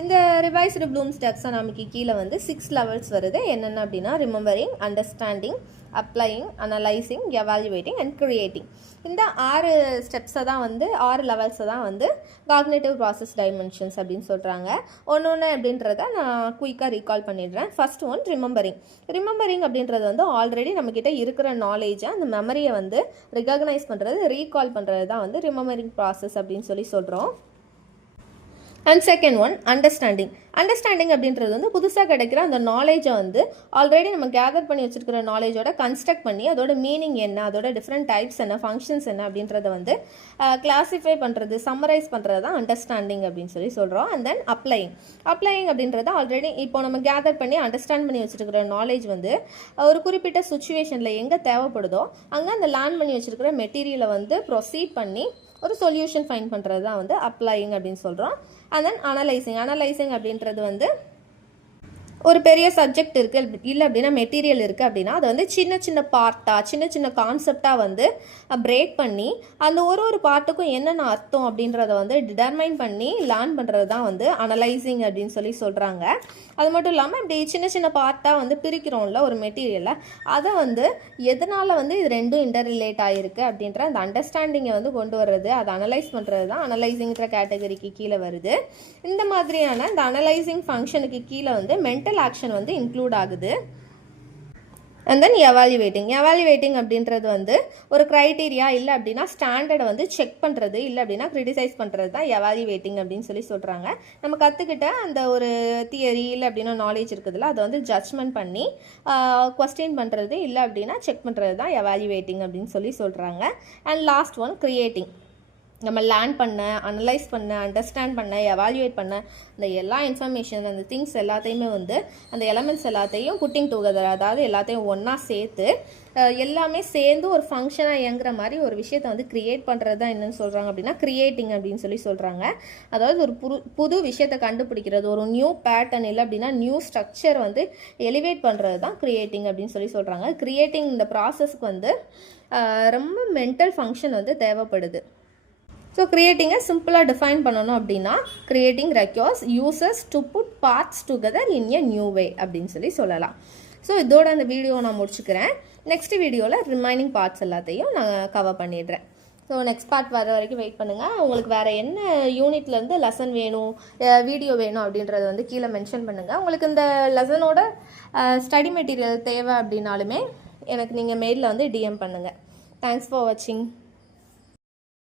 இந்த ரிவைஸ்டு ப்ளூம்ஸ் டெக்ஸானமிக்கு கீழே வந்து 6 லெவல்ஸ் வருது. என்னென்ன அப்படின்னா remembering, understanding, applying, analysing, evaluating and creating. இந்த 6 ஸ்டெப்ஸை தான் வந்து 6 லெவல்ஸை தான் வந்து காக்னேட்டிவ் ப்ராசஸ் டைமென்ஷன்ஸ் அப்படின்னு சொல்கிறாங்க. ஒன்று அப்படின்றத நான் குயிக்காக ரீகால் பண்ணிடுறேன். ஃபர்ஸ்ட் ஒன் ரிமெம்பரிங் அப்படின்றது வந்து ஆல்ரெடி நம்மக்கிட்ட இருக்கிற நாலேஜை, அந்த மெமரியை வந்து ரெகக்னைஸ் பண்ணுறது, ரீகால் பண்ணுறது தான் வந்து ரிமெம்பரிங் ப்ராசஸ் அப்படின்னு சொல்கிறோம். அண்ட் செகண்ட் ஒன் அண்டர்ஸ்டாண்டிங் அப்படின்றது வந்து புதுசாக கிடைக்கிற அந்த நாலேஜை வந்து ஆல்ரெடி நம்ம கேதர் பண்ணி வச்சுருக்கிற நாலேஜோட கன்ஸ்ட்ரக்ட் பண்ணி அதோட மீனிங் என்ன, அதோட டிஃப்ரெண்ட் டைப்ஸ் என்ன, ஃபங்க்ஷன்ஸ் என்ன அப்படின்றத வந்து கிளாஸிஃபை பண்ணுறது, சம்மரைஸ் பண்ணுறது தான் அண்டர்ஸ்டாண்டிங் அப்படின்னு சொல்கிறோம். அண்ட் தென் அப்ளையிங் அப்படின்றது ஆல்ரெடி இப்போ நம்ம கேதர் பண்ணி அண்டர்ஸ்டாண்ட் பண்ணி வச்சுருக்கிற நாலேஜ் வந்து ஒரு குறிப்பிட்ட சுச்சுவேஷனில் எங்கே தேவைப்படுதோ அங்கே அந்த லேர்ன் பண்ணி வச்சுருக்கிற மெட்டீரியலை வந்து ப்ரொசீட் பண்ணி ஒரு சொல்யூஷன் ஃபைண்ட் பண்ணுறது தான் வந்து அப்ளையிங் அப்படின்னு சொல்கிறோம். அண்ட் தென் அனலைசிங் அப்படின்றது வந்து ஒரு பெரிய சப்ஜெக்ட் இருக்குது இல்லை அப்படின்னா மெட்டீரியல் இருக்குது அப்படின்னா அதை வந்து சின்ன சின்ன பார்ட்டாக, சின்ன சின்ன கான்செப்டாக வந்து பிரேக் பண்ணி அந்த ஒரு பார்ட்டுக்கும் என்னென்ன அர்த்தம் அப்படின்றத வந்து டிட்டர்மைன் பண்ணி லேர்ன் பண்ணுறது தான் வந்து அனலைசிங் அப்படின்னு சொல்கிறாங்க. அது மட்டும் இல்லாமல் இப்படி சின்ன சின்ன பார்ட்டாக வந்து பிரிக்கிறோம்ல ஒரு மெட்டீரியலை, அதை வந்து எதனால் வந்து இது ரெண்டும் இன்டர் ரிலேட் ஆகிருக்கு அப்படின்ற அந்த அண்டர்ஸ்டாண்டிங்கை வந்து கொண்டு வர்றது, அதை அனலைஸ் பண்ணுறது தான் அனலைசிங்கிற கேட்டகரிக்கு கீழே வருது. இந்த மாதிரியான இந்த அனலைசிங் ஃபங்க்ஷனுக்கு கீழே வந்து மென்டல் ஆக்ஷன் வந்து இன்க்ளூட் ஆகுது. அண்ட் தென் எவாலுவேட்டிங் அப்படின்றது வந்து ஒரு க்ரைட்டீரியா இல்லை அப்படின்னா ஸ்டாண்டர்டை வந்து செக் பண்ணுறது, இல்லை அப்படின்னா கிரிட்டிசைஸ் பண்ணுறது தான் எவாலுவேட்டிங் அப்படின்னு சொல்கிறாங்க. நம்ம கற்றுக்கிட்ட அந்த ஒரு தியரி இல்லை அப்படின்னா நாலேஜ் இருக்குதுல்ல, அதை வந்து ஜட்ஜ்மெண்ட் பண்ணி கொஸ்டின் பண்ணுறது, இல்லை அப்படின்னா செக் பண்ணுறது தான் எவாலுவேட்டிங் அப்படின்னு சொல்கிறாங்க. And last one creating. நம்ம லேர்ன் பண்ண, அனலைஸ் பண்ண, அண்டர்ஸ்டாண்ட் பண்ண, எவாலுவேட் பண்ண இந்த எல்லா இன்ஃபர்மேஷன், அந்த திங்ஸ் எல்லாத்தையுமே வந்து அந்த எலமெண்ட்ஸ் எல்லாத்தையும் புட்டிங் டுகெதர், அதாவது எல்லாத்தையும் ஒன்றா சேர்த்து எல்லாமே சேர்ந்து ஒரு ஃபங்க்ஷனாக இயங்குற மாதிரி ஒரு விஷயத்தை வந்து க்ரியேட் பண்ணுறது தான் என்னென்னு சொல்கிறாங்க அப்படின்னா கிரியேட்டிங் அப்படின்னு சொல்கிறாங்க. அதாவது ஒரு புது விஷயத்தை கண்டுபிடிக்கிறது, ஒரு நியூ பேட்டர்ன் இல்லை அப்படின்னா நியூ ஸ்ட்ரக்சர் வந்து எலிவேட் பண்ணுறது தான் கிரியேட்டிங் அப்படின்னு சொல்கிறாங்க. கிரியேட்டிங் இந்த ப்ராசஸ்க்கு வந்து ரொம்ப மென்டல் ஃபங்க்ஷன் வந்து தேவைப்படுது. ஸோ கிரியேட்டிங்கை சிம்பிளாக டிஃபைன் பண்ணணும் அப்படின்னா creating requires users to put parts together in a new way அப்படின்னு சொல்லலாம். ஸோ இதோட அந்த வீடியோ நான் முடிச்சுக்கிறேன். நெக்ஸ்ட் வீடியோவில் ரிமைனிங் பார்ட்ஸ் எல்லாத்தையும் நான் கவர் பண்ணிடுறேன். ஸோ நெக்ஸ்ட் பார்ட் வர வரைக்கும் வெயிட் பண்ணுங்கள். உங்களுக்கு வேறு என்ன யூனிட்லேருந்து லெசன் வேணும், வீடியோ வேணும் அப்படின்றத வந்து கீழே மென்ஷன் பண்ணுங்கள். உங்களுக்கு இந்த லெசனோட ஸ்டடி மெட்டீரியல் தேவை அப்படின்னாலுமே எனக்கு நீங்கள் மெயிலில் வந்து டிஎம் பண்ணுங்கள். தேங்க்ஸ் ஃபார் வாட்சிங்.